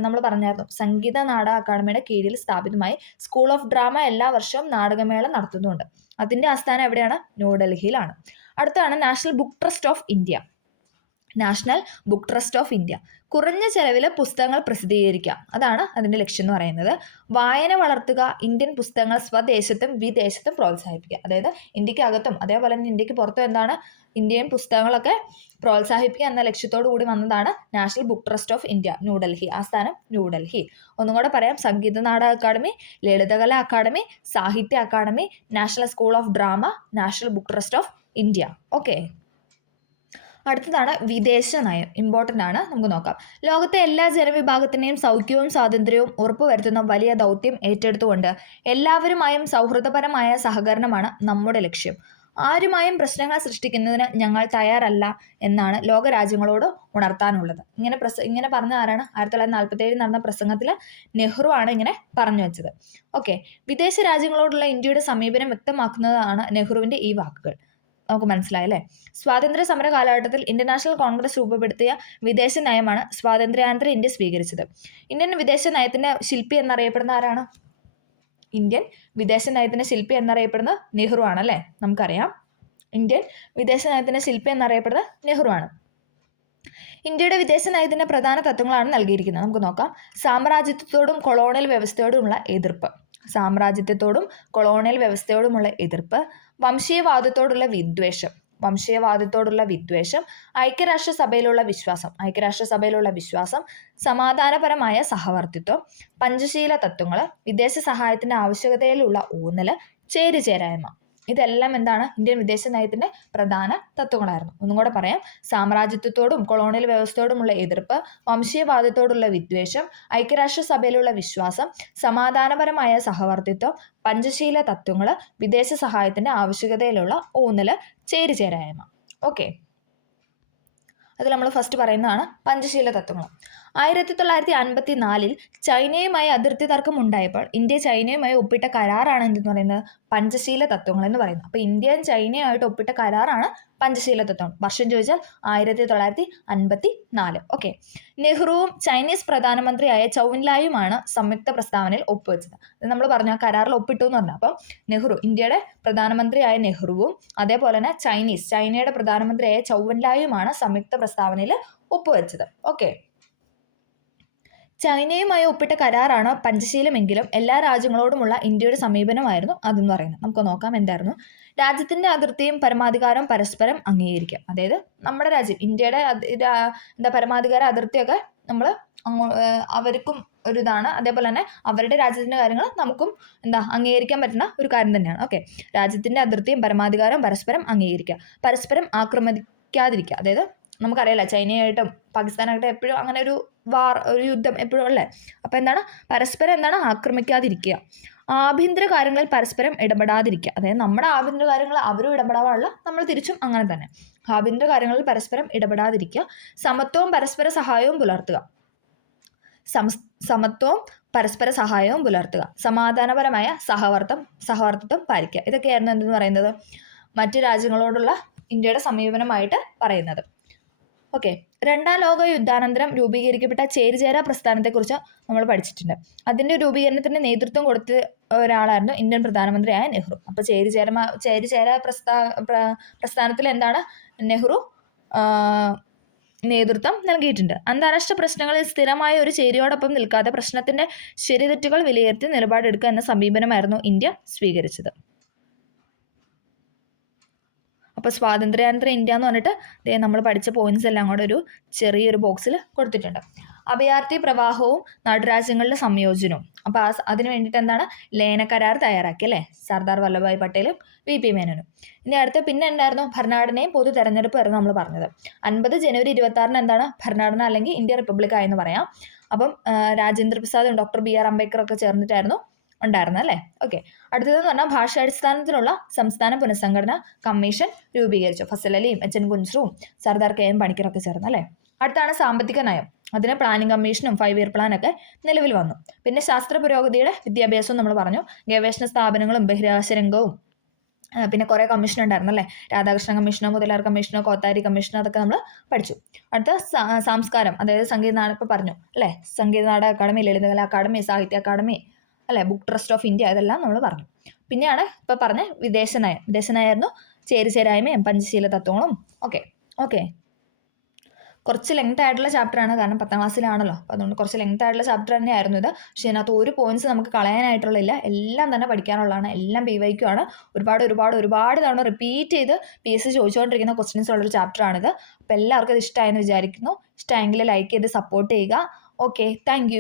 നമ്മൾ പറഞ്ഞായിരുന്നു, സംഗീത നാടക അക്കാദമിയുടെ കീഴിൽ സ്ഥാപിതമായി. സ്കൂൾ ഓഫ് ഡ്രാമ എല്ലാ വർഷവും നാടകമേള നടത്തുന്നുണ്ട്. അതിൻ്റെ ആസ്ഥാനം എവിടെയാണ്? ന്യൂഡൽഹിയിലാണ്. അടുത്താണ് national book trust of India. National book trust of India കുറഞ്ഞ ചെലവിൽ പുസ്തകങ്ങൾ പ്രസിദ്ധീകരിക്കുക, അതാണ് അതിൻ്റെ ലക്ഷ്യം എന്ന് പറയുന്നത്. വായന വളർത്തുക, ഇന്ത്യൻ പുസ്തകങ്ങൾ സ്വദേശത്തും വിദേശത്തും പ്രോത്സാഹിപ്പിക്കുക. അതായത് ഇന്ത്യക്കകത്തും അതേപോലെ തന്നെ ഇന്ത്യക്ക് പുറത്തും എന്താണ് ഇന്ത്യൻ പുസ്തകങ്ങളൊക്കെ പ്രോത്സാഹിപ്പിക്കുക എന്ന ലക്ഷ്യത്തോടു കൂടി വന്നതാണ് national book trust of India. New Delhi, ആസ്ഥാനം ന്യൂഡൽഹി. ഒന്നും കൂടെ പറയാം, Sangeet Natak academy, Lalit Kala academy, Sahitya academy, national school of drama, national book trust of India. Okay, അടുത്തതാണ് വിദേശ നയം. ഇമ്പോർട്ടൻ്റ് ആണ്, നമുക്ക് നോക്കാം. ലോകത്തെ എല്ലാ ജനവിഭാഗത്തിൻ്റെയും സൗഖ്യവും സ്വാതന്ത്ര്യവും ഉറപ്പുവരുത്തുന്ന വലിയ ദൗത്യം ഏറ്റെടുത്തുകൊണ്ട് എല്ലാവരുമായും സൗഹൃദപരമായ സഹകരണമാണ് നമ്മുടെ ലക്ഷ്യം. ആരുമായും പ്രശ്നങ്ങൾ സൃഷ്ടിക്കുന്നതിന് ഞങ്ങൾ തയ്യാറല്ല എന്നാണ് ലോകരാജ്യങ്ങളോട് ഉണർത്താനുള്ളത്. ഇങ്ങനെ പറഞ്ഞ ആരാണ്? 1947 നടന്ന പ്രസംഗത്തിൽ നെഹ്റു ആണ് ഇങ്ങനെ പറഞ്ഞു വെച്ചത്. ഓക്കെ, വിദേശ രാജ്യങ്ങളോടുള്ള ഇന്ത്യയുടെ സമീപനം വ്യക്തമാക്കുന്നതാണ് നെഹ്റുവിൻ്റെ ഈ വാക്കുകൾ. നമുക്ക് മനസ്സിലായല്ലേ? സ്വാതന്ത്ര്യ സമര കാലഘട്ടത്തിൽ ഇന്ത്യൻ നാഷണൽ കോൺഗ്രസ് രൂപപ്പെടുത്തിയ വിദേശ നയമാണ് സ്വാതന്ത്ര്യാനന്തര ഇന്ത്യ സ്വീകരിച്ചത്. ഇന്ത്യൻ വിദേശ നയത്തിന്റെ ശില്പി എന്നറിയപ്പെടുന്ന ആരാണ്? ഇന്ത്യൻ വിദേശ നയത്തിന്റെ ശില്പി എന്നറിയപ്പെടുന്നത് നെഹ്റു ആണല്ലേ? നമുക്കറിയാം, ഇന്ത്യൻ വിദേശ നയത്തിന്റെ ശില്പി എന്നറിയപ്പെടുന്നത് നെഹ്റു ആണ്. ഇന്ത്യയുടെ വിദേശ നയത്തിന്റെ പ്രധാന തത്വങ്ങളാണ് നൽകിയിരിക്കുന്നത്. നമുക്ക് നോക്കാം. സാമ്രാജ്യത്വത്തോടും കൊളോണിയൽ വ്യവസ്ഥയോടുമുള്ള എതിർപ്പ്. സാമ്രാജ്യത്വത്തോടും കൊളോണിയൽ വ്യവസ്ഥയോടുമുള്ള എതിർപ്പ്. വംശീയവാദത്തോടുള്ള വിദ്വേഷം. ഐക്യരാഷ്ട്രസഭയിലുള്ള വിശ്വാസം. സമാധാനപരമായ സഹവർത്തിത്വം. പഞ്ചശീല തത്വങ്ങൾ. വിദേശ സഹായത്തിന്റെ ആവശ്യകതയിലുള്ള ഊന്നൽ. ചേരിചേരായ്മ. ഇതെല്ലാം എന്താണ്? ഇന്ത്യൻ വിദേശ നയത്തിന്റെ പ്രധാന തത്വങ്ങളായിരുന്നു. ഒന്നും കൂടെ പറയാം. സാമ്രാജ്യത്വത്തോടും കൊളോണിയൽ വ്യവസ്ഥയോടുമുള്ള എതിർപ്പ്, വംശീയവാദത്തോടുള്ള വിദ്വേഷം, ഐക്യരാഷ്ട്രസഭയിലുള്ള വിശ്വാസം, സമാധാനപരമായ സഹവർത്തിത്വം, പഞ്ചശീല തത്വങ്ങൾ, വിദേശ സഹായത്തിന്റെ ആവശ്യകതയിലുള്ള ഊന്നല്, ചേരിചേരായ്മ. ഓക്കെ, അതിൽ നമ്മൾ ഫസ്റ്റ് പറയുന്നതാണ് പഞ്ചശീല തത്വങ്ങൾ. 1954 ചൈനയുമായി അതിർത്തി തർക്കം ഉണ്ടായപ്പോൾ ഇന്ത്യ ചൈനയുമായി ഒപ്പിട്ട കരാറാണ് എന്തെന്ന് പറയുന്നത്? പഞ്ചശീല തത്വങ്ങൾ എന്ന് പറയുന്നത്. അപ്പോൾ ഇന്ത്യയും ചൈനയുമായിട്ട് ഒപ്പിട്ട കരാറാണ് പഞ്ചശീല തത്വം. വർഷം ചോദിച്ചാൽ 1954. ഓക്കെ, നെഹ്റുവും ചൈനീസ് പ്രധാനമന്ത്രിയായ ചൗൻലായുമാണ് സംയുക്ത പ്രസ്താവനയിൽ ഒപ്പുവെച്ചത്. നമ്മൾ പറഞ്ഞു ആ കരാറിൽ ഒപ്പിട്ടു എന്ന് പറഞ്ഞു. അപ്പം നെഹ്റു, ഇന്ത്യയുടെ പ്രധാനമന്ത്രിയായ നെഹ്റുവും അതേപോലെ തന്നെ ചൈനയുടെ പ്രധാനമന്ത്രിയായ ചൗൻലായുമാണ് സംയുക്ത പ്രസ്താവനയിൽ ഒപ്പുവെച്ചത്. ഓക്കെ, ചൈനയുമായി ഒപ്പിട്ട കരാറാണ് പഞ്ചശീലമെങ്കിലും എല്ലാ രാജ്യങ്ങളോടുമുള്ള ഇന്ത്യയുടെ സമീപനമായിരുന്നു അതെന്ന് പറയുന്നത്. നമുക്ക് നോക്കാം എന്തായിരുന്നു. രാജ്യത്തിന്റെ അതിർത്തിയും പരമാധികാരവും പരസ്പരം അംഗീകരിക്കാം. അതായത് നമ്മുടെ രാജ്യം ഇന്ത്യയുടെ പരമാധികാര അതിർത്തിയൊക്കെ നമ്മൾ അവർക്കും ഒരു ഇതാണ്. അതേപോലെ തന്നെ അവരുടെ രാജ്യത്തിന്റെ കാര്യങ്ങൾ നമുക്കും അംഗീകരിക്കാൻ പറ്റുന്ന ഒരു കാര്യം തന്നെയാണ്. ഓക്കെ, രാജ്യത്തിന്റെ അതിർത്തിയും പരമാധികാരവും പരസ്പരം അംഗീകരിക്കുക, പരസ്പരം ആക്രമിക്കാതിരിക്കുക. അതായത് നമുക്കറിയാലോ ചൈനയായിട്ടും പാകിസ്ഥാനായിട്ടും എപ്പോഴും അങ്ങനെ ഒരു യുദ്ധം എപ്പോഴും അല്ലേ. അപ്പം എന്താണ്? പരസ്പരം ആക്രമിക്കാതിരിക്കുക. ആഭ്യന്തര കാര്യങ്ങളിൽ പരസ്പരം ഇടപെടാതിരിക്കുക. അതായത് നമ്മുടെ ആഭ്യന്തര കാര്യങ്ങൾ അവരും ഇടപെടാനുള്ള, നമ്മൾ തിരിച്ചും അങ്ങനെ തന്നെ. ആഭ്യന്തര കാര്യങ്ങളിൽ പരസ്പരം ഇടപെടാതിരിക്കുക. സമത്വവും പരസ്പര സഹായവും പുലർത്തുക. പരസ്പര സഹായവും പുലർത്തുക. സമാധാനപരമായ സഹവർത്തിത്വം പാലിക്കുക. ഇതൊക്കെയായിരുന്നു എന്തെന്ന് പറയുന്നത്? മറ്റു രാജ്യങ്ങളോടുള്ള ഇന്ത്യയുടെ സമീപനമായിട്ട് പറയുന്നത്. ഓക്കെ, രണ്ടാം ലോക യുദ്ധാനന്തരം രൂപീകരിക്കപ്പെട്ട ചേരിചേരാ പ്രസ്ഥാനത്തെക്കുറിച്ച് നമ്മൾ പഠിച്ചിട്ടുണ്ട്. അതിൻ്റെ രൂപീകരണത്തിന് നേതൃത്വം കൊടുത്ത ഒരാളായിരുന്നു ഇന്ത്യൻ പ്രധാനമന്ത്രിയായ നെഹ്റു. അപ്പോൾ ചേരിചേരാ പ്രസ്ഥാനത്തിൽ എന്താണ് നെഹ്റു നേതൃത്വം നൽകിയിട്ടുണ്ട്. അന്താരാഷ്ട്ര പ്രശ്നങ്ങളിൽ സ്ഥിരമായ ഒരു ചേരിയോടൊപ്പം നിൽക്കാതെ പ്രശ്നത്തിന്റെ ശരിതെറ്റുകൾ വിലയിരുത്തി നിലപാടെടുക്കുക എന്ന സമീപനമായിരുന്നു ഇന്ത്യ സ്വീകരിച്ചത്. അപ്പോൾ സ്വാതന്ത്ര്യാനന്തര ഇന്ത്യ എന്ന് പറഞ്ഞിട്ട് നമ്മൾ പഠിച്ച പോയിന്റ്സ് എല്ലാം കൂടെ ഒരു ചെറിയൊരു ബോക്സിൽ കൊടുത്തിട്ടുണ്ട്. അഭയാർത്ഥി പ്രവാഹവും നാട്ടുരാജ്യങ്ങളുടെ സംയോജനവും. അപ്പോൾ അതിന് വേണ്ടിയിട്ട് എന്താണ്? ലയന കരാർ തയ്യാറാക്കി അല്ലേ, സർദാർ വല്ലഭായ് പട്ടേലും VP മേനോനും. ഇനി അടുത്ത പിന്നെ ഉണ്ടായിരുന്നു ഭരണഘടനയും പൊതു തെരഞ്ഞെടുപ്പ് ആയിരുന്നു നമ്മൾ പറഞ്ഞത്. 50 ജനുവരി 26 എന്താണ്? ഭരണഘടന അല്ലെങ്കിൽ ഇന്ത്യ റിപ്പബ്ലിക് ആയെന്ന് പറയാം. അപ്പം രാജേന്ദ്ര പ്രസാദും ഡോക്ടർ BR അംബേദ്കർ ഒക്കെ ചേർന്നിട്ടായിരുന്നു ഉണ്ടായിരുന്നത് അല്ലേ. ഓക്കെ, അടുത്തതെന്ന് പറഞ്ഞാൽ ഭാഷാടിസ്ഥാനത്തിലുള്ള സംസ്ഥാന പുനഃസംഘടന കമ്മീഷൻ രൂപീകരിച്ചു. ഫസൽ അലിയും HN കുൻസ്രുവും സർദാർ KM പണിക്കരൊക്കെ ചേർന്ന് അല്ലേ. അടുത്താണ് സാമ്പത്തിക നയം. അതിന് പ്ലാനിംഗ് കമ്മീഷനും 5 ഇയർ പ്ലാനൊക്കെ നിലവിൽ വന്നു. പിന്നെ ശാസ്ത്ര പുരോഗതിയുടെ വിദ്യാഭ്യാസവും നമ്മൾ പറഞ്ഞു. ഗവേഷണ സ്ഥാപനങ്ങളും ബഹിരാകാശ രംഗവും പിന്നെ കുറേ കമ്മീഷൻ ഉണ്ടായിരുന്നു അല്ലേ. രാധാകൃഷ്ണ കമ്മീഷനോ മുതലാർ കമ്മീഷനോ കോത്താരി കമ്മീഷനോ അതൊക്കെ നമ്മൾ പഠിച്ചു. അടുത്ത സംസ്കാരം, അതായത് സംഗീത നാടകം ഇപ്പോൾ പറഞ്ഞു അല്ലേ. സംഗീത Natak academy, Lalit Kala academy, Sahitya academy അല്ലെ, ബുക്ക് ട്രസ്റ്റ് ഓഫ് ഇന്ത്യ, ഇതെല്ലാം നമ്മൾ പറഞ്ഞു. പിന്നെയാണ് ഇപ്പോൾ പറഞ്ഞ വിദേശനയമായിരുന്നു ചേരിചേരായ്മയും പഞ്ചശീല തത്വങ്ങളും. ഓക്കെ കുറച്ച് ലെങ്ത് ആയിട്ടുള്ള ചാപ്റ്ററാണ്, കാരണം 10ാം ക്ലാസ്സിലാണല്ലോ. അപ്പോൾ അതുകൊണ്ട് കുറച്ച് ലെങ്ത് ആയിട്ടുള്ള ചാപ്റ്റർ തന്നെയായിരുന്നു ഇത്. പക്ഷേ ഇതിനകത്ത് ഒരു പോയിന്റ്സ് നമുക്ക് കളയാനായിട്ടുള്ളില്ല, എല്ലാം തന്നെ പഠിക്കാനുള്ളതാണ്. എല്ലാം PYQ ആണ്. ഒരുപാട് തവണ റിപ്പീറ്റ് ചെയ്ത് PSC ചോദിച്ചുകൊണ്ടിരിക്കുന്ന ക്വസ്റ്റ്യൻസ് ഉള്ളൊരു ചാപ്റ്ററാണിത്. അപ്പോൾ എല്ലാവർക്കും ഇത് ഇഷ്ടമായെന്ന് വിചാരിക്കുന്നു. ഇഷ്ടമായെങ്കിൽ ലൈക്ക് ചെയ്ത് സപ്പോർട്ട് ചെയ്യുക. Okay, thank